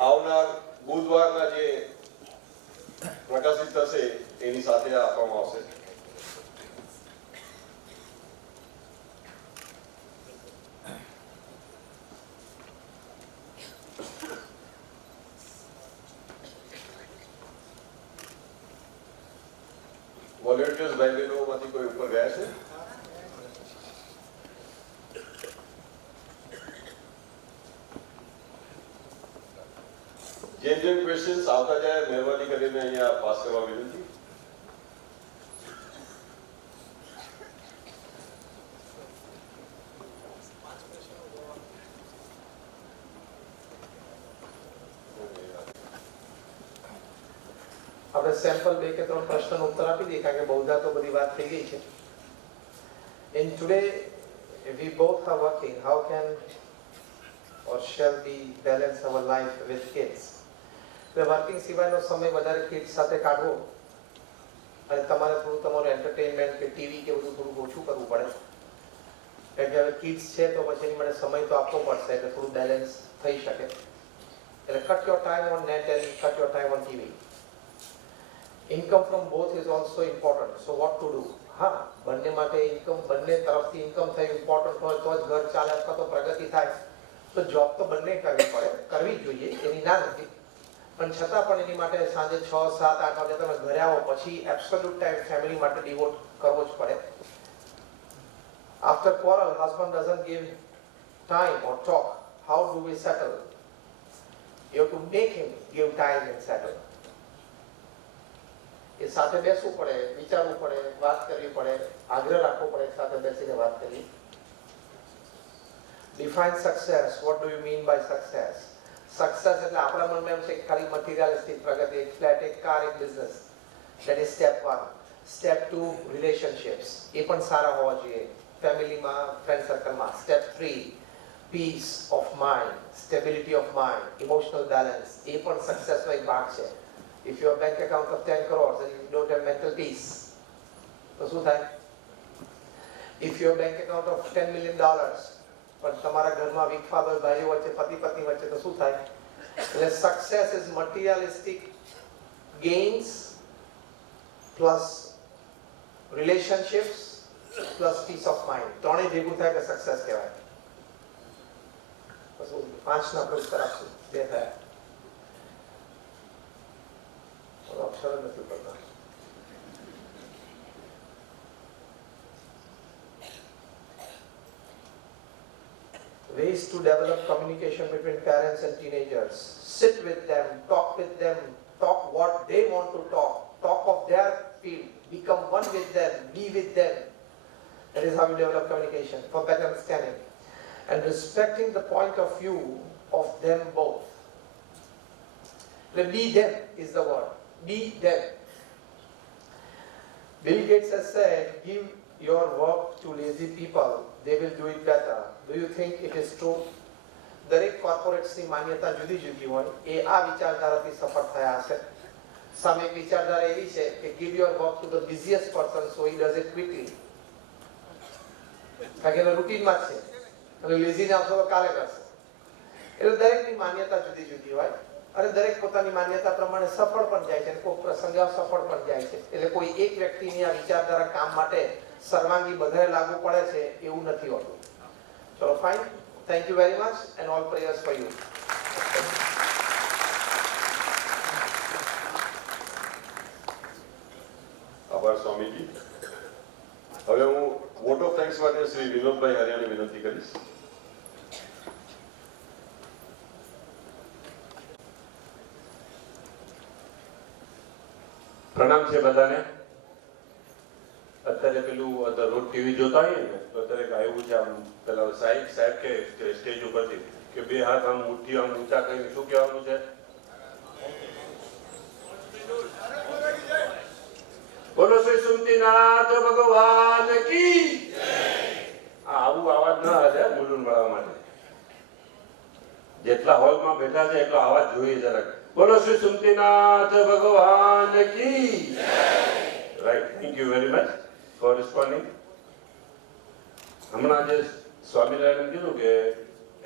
આવનાર બુધવારના જે પ્રકાશિત થશે એની સાથે આપવામાં આવશે. વોલેન્ટિયર્સ ભાઈ બહેનોમાંથી કોઈ ઉપર ગયા છે? જેમ જેમ ક્વેશ્ચન્સ આવતા જાય મહેરબાની કરીને અહીંયા પાસ કરવા વિનંતી. આપણે સેમ્પલ બે કે ત્રણ પ્રશ્નનો ઉત્તર આપી દઈએ કારણ કે બહુધા તો બધી વાત થઈ ગઈ છે. In today we both are working. How can or shall we balance our life with kids? Working સિવાયનો સમય વધારે કિડ્સ સાથે કાઢવો અને તમારે થોડું તમારું એન્ટરટેનમેન્ટ કે ટીવી કે બધું થોડું ઓછું કરવું પડે. એટલે હવે કિડ્સ છે તો પછી એની માટે સમય તો આપવો પડશે એટલે થોડું બેલેન્સ થઈ શકે. એટલે cut your time on net and cut your time on TV. Income from both is also important. So what to do? હા, બંને માટે ઇન્કમ, બંને તરફથી ઇન્કમ થઈ ઇમ્પોર્ટન્ટ હોય તો જ ઘર ચાલે અથવા તો પ્રગતિ થાય. તો જોબ તો બંને કરવી પડે, કરવી જ જોઈએ, એની ના નથી. પણ છતાં પણ એની માટે સાંજે 6, 7, 8 વાગે તમે ઘરે આવો પછી એબ્સોલ્યુટ ટાઈમ ફેમિલી માટે ડિવોટ કરવો જ પડે. After quarrel, husband doesn't give time or talk. How do we settle? You have to make him give time and settle. એ સાથે બેસવું પડે, વિચારવું પડે, વાત કરવી પડે, આગ્રહ રાખવો પડે, સાથે બેસીને વાત કરવી. Define success. What do you mean by success? Success એટલે આપણા મનમાં એમ છે કે ખાલી મટીરિયલિસ્ટિક પ્રગતિ, એક ફ્લેટ, એક કાર, એક business. That is step 1. Step 2, relationships. એ પણ સારા હોવા જોઈએ ફેમિલીમાં, ફ્રેન્ડ સર્કલમાં. Step 3, peace of mind, stability of mind, emotional balance. એ પણ સક્સેસનો એક ભાગ છે. If your bank account of 10 crores and you don't have mental peace, તો શું થાય? If your bank account of $10 million પણ તમારા ઘરમાં વીક ફાધર ભાઈઓ વચ્ચે, પતિ પત્ની વચ્ચે, તો શું થાય? એટલે success is materialistic gains plus relationships plus peace of mind. ત્રણેય ભેગું થાય કે સક્સેસ કહેવાય. પછી 5 ના આપણે ઉત્તર આપશું. 2 થયા. ઓપ્શન અક્ષર જ નથી પડતા. Ways to develop communication between parents and teenagers. Sit with them, talk what they want to talk of their field, become one with them, be with them. That is how you develop communication for better understanding. And respecting the point of view of them both. The be them is the word. Be them. Bill Gates has said, give your work to lazy people, they will do it better. Do you think it is true? દરેક કોર્પોરેટ્સની માન્યતા જુદી જુદી હોય એ આ વિચારધારાથી સફળ થયા હશે. સામે એક વિચારધારા એવી છે કે give your work to the busiest person so he does it quickly. કારણ કે એનો રૂટીનમાં જ છે અને લેઝીને આવશો તો કાલે કરશે. એટલે દરેકની માન્યતા જુદી જુદી હોય અને દરેક પોતાની માન્યતા પ્રમાણે સફળ પણ જાય છે અને કોઈ પ્રસંગે અસફળ પણ જાય છે. એટલે કોઈ એક વ્યક્તિની આ વિચારધારા કામ માટે સર્વાંગી બધાએ લાગુ પડે છે એવું નથી હોતું. ચલો fine, thank you very much and all prayers for you. આભાર સ્વામીજી. હવે હું વોટ ઓફ થેન્ક્સ માટે શ્રી વિનોદભાઈ હરિયાને વિનંતી કરીશ. પ્રણામ છે બધાને. અત્યારે પેલું રોજ ટીવી જોતા હોઈએ ને તો અત્યારે આવ્યું છે આમ પેલા સાહેબ કે સ્ટેજ ઉપરથી કે બે હાથ આમ મુઠ્ઠી આમ ઊંચા કરીને શું કહેવાનું છે? બોલો શ્રી સુમતીનાથ ભગવાન કી આવું અવાજ ના હશે મુલુન મળવા માટે. જેટલા હોલમાં બેઠા છે એટલો અવાજ જોઈએ જરાક. બોલો શ્રી સુમતીનાથ ભગવાન કી રાઈટ. Thank you very much for responding. હમણાં જે સ્વામિનારાયણ કીધું કે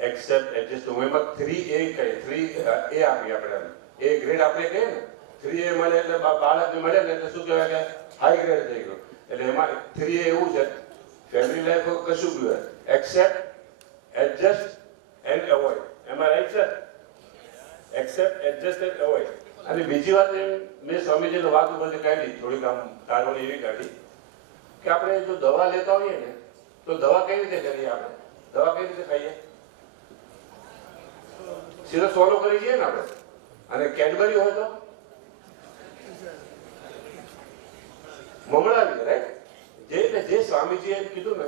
એક્સેપ્ટ એડજસ્ટ હું એમાં 3A કહી 3A આપી આપણે એ ગ્રેડ આપણે કહીએ ને 3A મળે એટલે બાળકને મળે ને એટલે શું કહેવાય કે હાઈ ગ્રેડ થઈ ગયો. એટલે એમાં 3A એવું છે ફેમિલી લાઈફ કશું બી હોય એક્સેપ્ટ એડજસ્ટ એન્ડ અવોઇડ. એમાં રાઈટ છે એક્સેપ્ટ એડજસ્ટ એન્ડ અવોઇડ. અને બીજી વાત મેં સ્વામીજીની વાત ઉપરથી કાઢી થોડીક આમ તારવણી એવી કાઢી કે આપણે જો દવા લેતા હોઈએ ને તો દવા કઈ રીતે કરીએ? આપણે દવા કઈ રીતે ખાઈએ? સીધો સોલો કરી જઈએ ને આપણે. અને કેડબરી હોય તો મમડાવી રાઈટ. જે સ્વામીજીએ એમ કીધું ને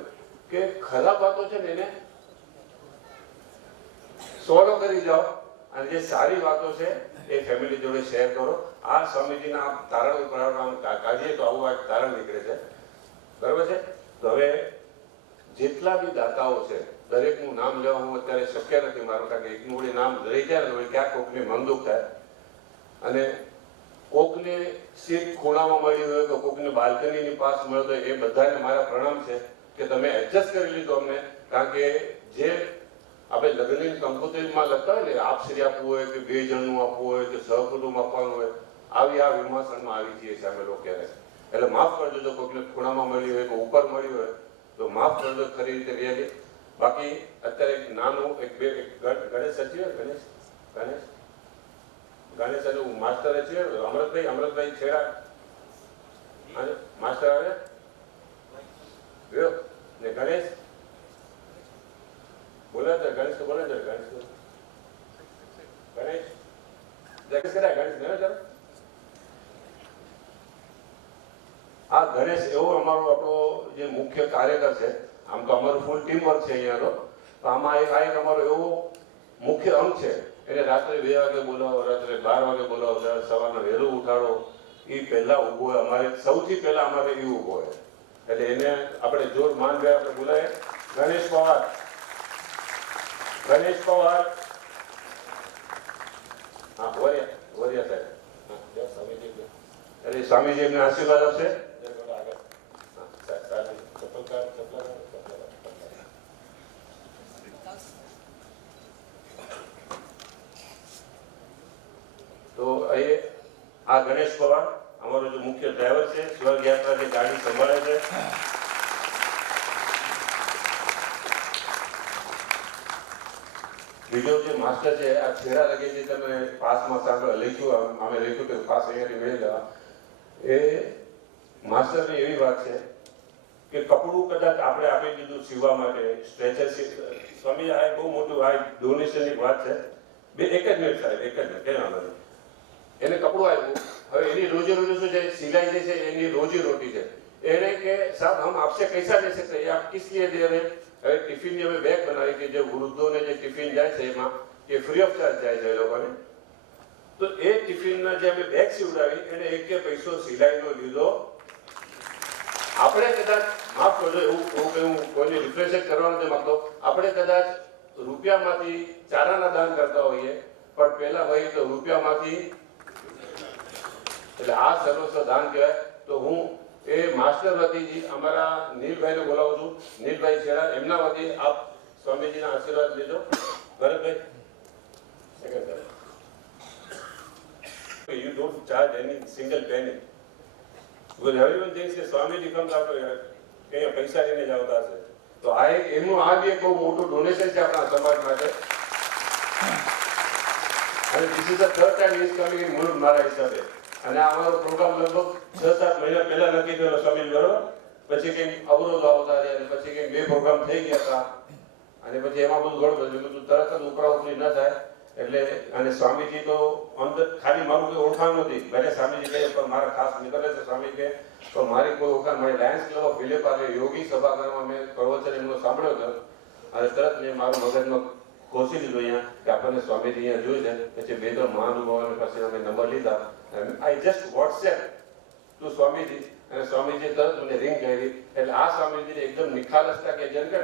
કે ખરાબ વાતો છે ને એને સોલો કરી જાઓ અને જે સારી વાતો છે એ ફેમિલી જોડે શેર કરો. આ સ્વામીજીના તારણ કાઢીએ તો આવું આ તારણ નીકળે છે. બરાબર છે. તો હવે જેટલા બી દાતાઓ છે દરેકનું નામ લેવા હું અત્યારે શક્ય નથી મારું, કારણ કે એકનું વળી નામ રહી જાય ને ક્યાંક કોકને મનદુખ થાય. અને કોકને સીટ ખૂણામાં મળી હોય તો કોકને બાલ્કનીની પાસ મળ્યો તો એ બધાને મારા પ્રણામ છે કે તમે એડજસ્ટ કરી લીધું અમને. કારણ કે જે આપણે લગ્નની કંકોત્રીમાં લખતા હોય ને આપશ્રી આપવું હોય કે 2 જણનું આપવું હોય કે સહકુટુંબ આપવાનું હોય આવી આ વિમર્શનમાં આવી જઈએ છીએ અમે લોકો ક્યારેક. એટલે માફ કરજો જો કોઈને ખૂણામાં મળી હોય કે ઉપર મળી હોય તો માફ કરજો ખરી રીતે રિયલી. બાકી અત્યારે એક નાનું ગણેશ સચિવ ગણેશ અને માસ્ટર છે અમૃતભાઈ છેડા માસ્ટર આવે ને ગણેશ બોલે છે ગણેશ તો બોલે છે ગણેશ કર્યા ગણેશ આ ગણેશ એવો અમારો આપણો જે મુખ્ય કાર્યકર છે. આમ તો અમારું ફૂલ ટીમ વર્ક છે અહીંયાનો. તો આમાં એક અમારો એવો મુખ્ય અંગ છે એને રાત્રે 2 વાગે બોલાવો, રાત્રે 12 વાગે બોલાવો, સવારના વહેલું ઉઠાડો. એ પહેલા ઉભો હોય અમારે, સૌથી પહેલા અમારે એ ઉભો હોય. એટલે એને આપણે જોર માન ગયા આપણે બોલાય ગણેશ પવાર. ગણેશ પવાર હા વરિયા સાહેબ. એટલે સ્વામીજી એમને આશીર્વાદ આપશે. તો એ આ ગણેશ પવાર અમારો જે મુખ્ય ડ્રાઈવર છે, સ્વર્ગ યાત્રા જે ગાડી સંભાળે છે. બીજો જે માસ્ટર છે આ છેડા લગે જે તમે પાસમાં સાંભળ લખ્યું અમે લખ્યું કે પાસ અહીંયાથી મેળવી લેવા એ માસ્ટરની એવી વાત છે કે કપડું કદાચ આપણે આપી દીધું સીવવા માટે સ્ટ્રેચર સ્વામી આ એક બહુ મોટું આ ડોનેશનની વાત છે બે એક જ મિનિટ સાહેબ એક જ મિનિટ કઈ વાંધો નહીં એને કપડું આપ્યું હવે એની રોજી રોટી શું છે સિલાઈ જે છે એની રોજી રોટી છે એને કે સાહેબ હમ આપसे कैसा ले सकते हैं आप किस लिए दे रहे हैं હવે ટિફિનની અમે બેગ બનાવી કે જે વૃદ્ધોને જે ટિફિન જાય છે એમાં એ ફ્રી ઓફ ચાર્જ જાય છે એ લોકોને તો એ ટિફિનના જે અમે બેગ સીવડાવી એને એક કે પૈસો સિલાઈનો લીધો આપણે કદાચ માફ કરજો એવું કોઈને રિપ્રેઝેન્ટ કરવાનું નથી માંગતો આપણે કદાચ રૂપિયામાંથી ચારાના દાન કરતા હોઈએ પણ પહેલા ભાઈ તો રૂપિયામાંથી એટલે આ સર્વસ્વ દાન કહેવાય તો હું એ માસ્ટર વતીજી અમારા નીલભાઈને બોલાવું છું નીલભાઈ છેડા એમના વતી આપ સ્વામીજીના આશીર્વાદ લેજો Bharatbhai second you don't charge any single penny because everyone thinks કે સ્વામીજી comes after કે પૈસા લઈને જ આવતા હશે તો આ એક એમનું આ બી એક બહુ મોટું ડોનેશન છે આપણા સમાજ માટે અને this is the third time he is coming in Mulund મારા હિસાબે અને અમારો પ્રોગ્રામ લગભગ 6-7 મહિના પહેલા નક્કી થયેલો સ્વામી બરોબર પછી કંઈક અવરોધો આવતા રહ્યા અને પછી કંઈક બે પ્રોગ્રામ થઈ ગયા હતા અને પછી એમાં બધું ગડબડ બધું તરત જ ઉપરા ઉપરી ન થાય એટલે અને સ્વામીજી તો અંદર ખાલી મારું કોઈ ઓળખાણ નથી ભલે સ્વામીજી કહે પણ મારા ખાસ નીકળે છે સ્વામી કે તો મારી કોઈ ઓળખાણ મારી લાયન્સ ક્લબ ઓફ વિલેપાર્લે યોગી સભાગારમાં મેં પ્રવચન એમનો સાંભળ્યો હતો અને તરત મેં મારું મગજમાં કોશી લીધું અહીંયા કે આપણને સ્વામીજી અહીંયા જોઈ છે પછી બે ત્રણ મહાનુભાવોની પાસે અમે નંબર લીધા I just WhatsApp to Swamiji અને સ્વામીજી તરત મને રિંગ કરી એટલે આ સ્વામીજીને એકદમ નિખાલસતા કે જેમ કે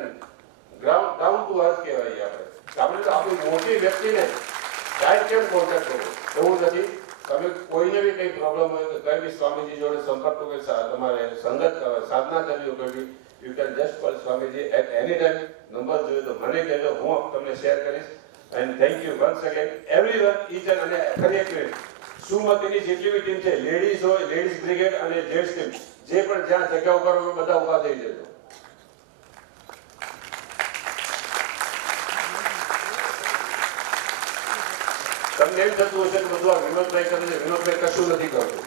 ગ્રાઉન્ડ ડાઉન ટુ અર્થ કહેવાય આપણે તો આપણી મોટી વ્યક્તિને ડાયરેક્ટ કેમ કોન્ટેક્ટ કરવો એવું નથી તમે કોઈને બી કંઈ પ્રોબ્લેમ હોય તો કંઈ બી સ્વામીજી જોડે સંપર્ક કે તમારે સંગત સાધના કરવી હોય બી you can just call Swamiji at any time number જોઈએ તો મને કહેજો હું તમને શેર કરીશ and thank you once again everyone each અને ફરી એક મિનિટ સુમતિની જેટલી બી ટીમ છે લેડીઝ હોય લેડીઝ બ્રિગેડ અને જેન્ટ્સ ટીમ જે પણ જ્યાં જગ્યા ઉપર હોય બધા ઉભા થઈ જજો તમને એમ થતું હશે કે બધું આ વિનોદભાઈ કરે છે વિનોદભાઈ કશું નથી કરતું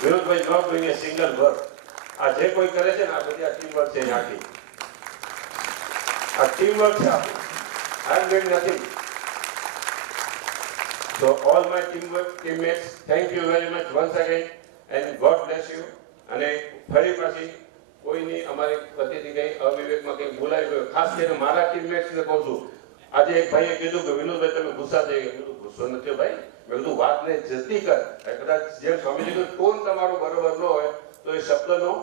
Vinodbhai not doing a single work આ જે કોઈ કરે છે ને આ બધી આ ટીમ વર્ક છે આખી આ ટીમ વર્ક છે આખું I am doing nothing So all my teammates, thank you very much once again and God bless you. અને ફરી પાછી કોઈની અમારી વતીથી કંઈ અવિવેકમાં કંઈ ભૂલાઈ ગયો ખાસ કરીને મારા ટીમમેટ્સને કહું છું આજે એક ભાઈએ કીધું કે વિનોદભાઈ તમે ગુસ્સા થઈ ગયા કીધું ગુસ્સો નથી ભાઈ મેં કીધું વાતને જતી કર કદાચ જેમ સ્વામીજી કીધું ટોન તમારો બરોબર ન હોય તો એ શબ્દનો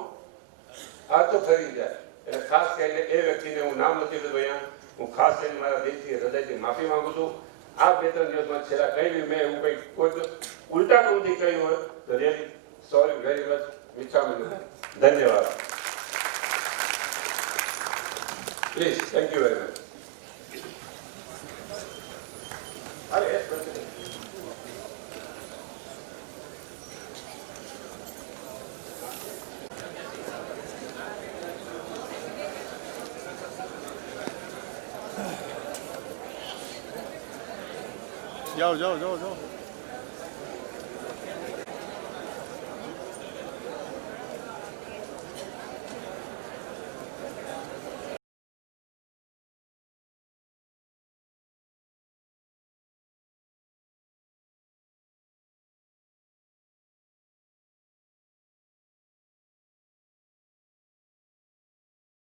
અર્થ ફરી જાય એટલે ખાસ કરીને એ વ્યક્તિને હું નામ નથી લીધું અહીંયા હું ખાસ કરીને મારા દિલથી હૃદયથી માફી માંગુ છું આ બે ત્રણ દિવસમાં છેલ્લા કઈ બી મેં એવું કંઈ કોઈ ઉલટા ટોનથી કહ્યું હોય તો રિયલી સોરી વેરી મચ મિચ્છામી ધન્યવાદ please thank you very much અરે જાઓ જાઓ જાઓ જાઓ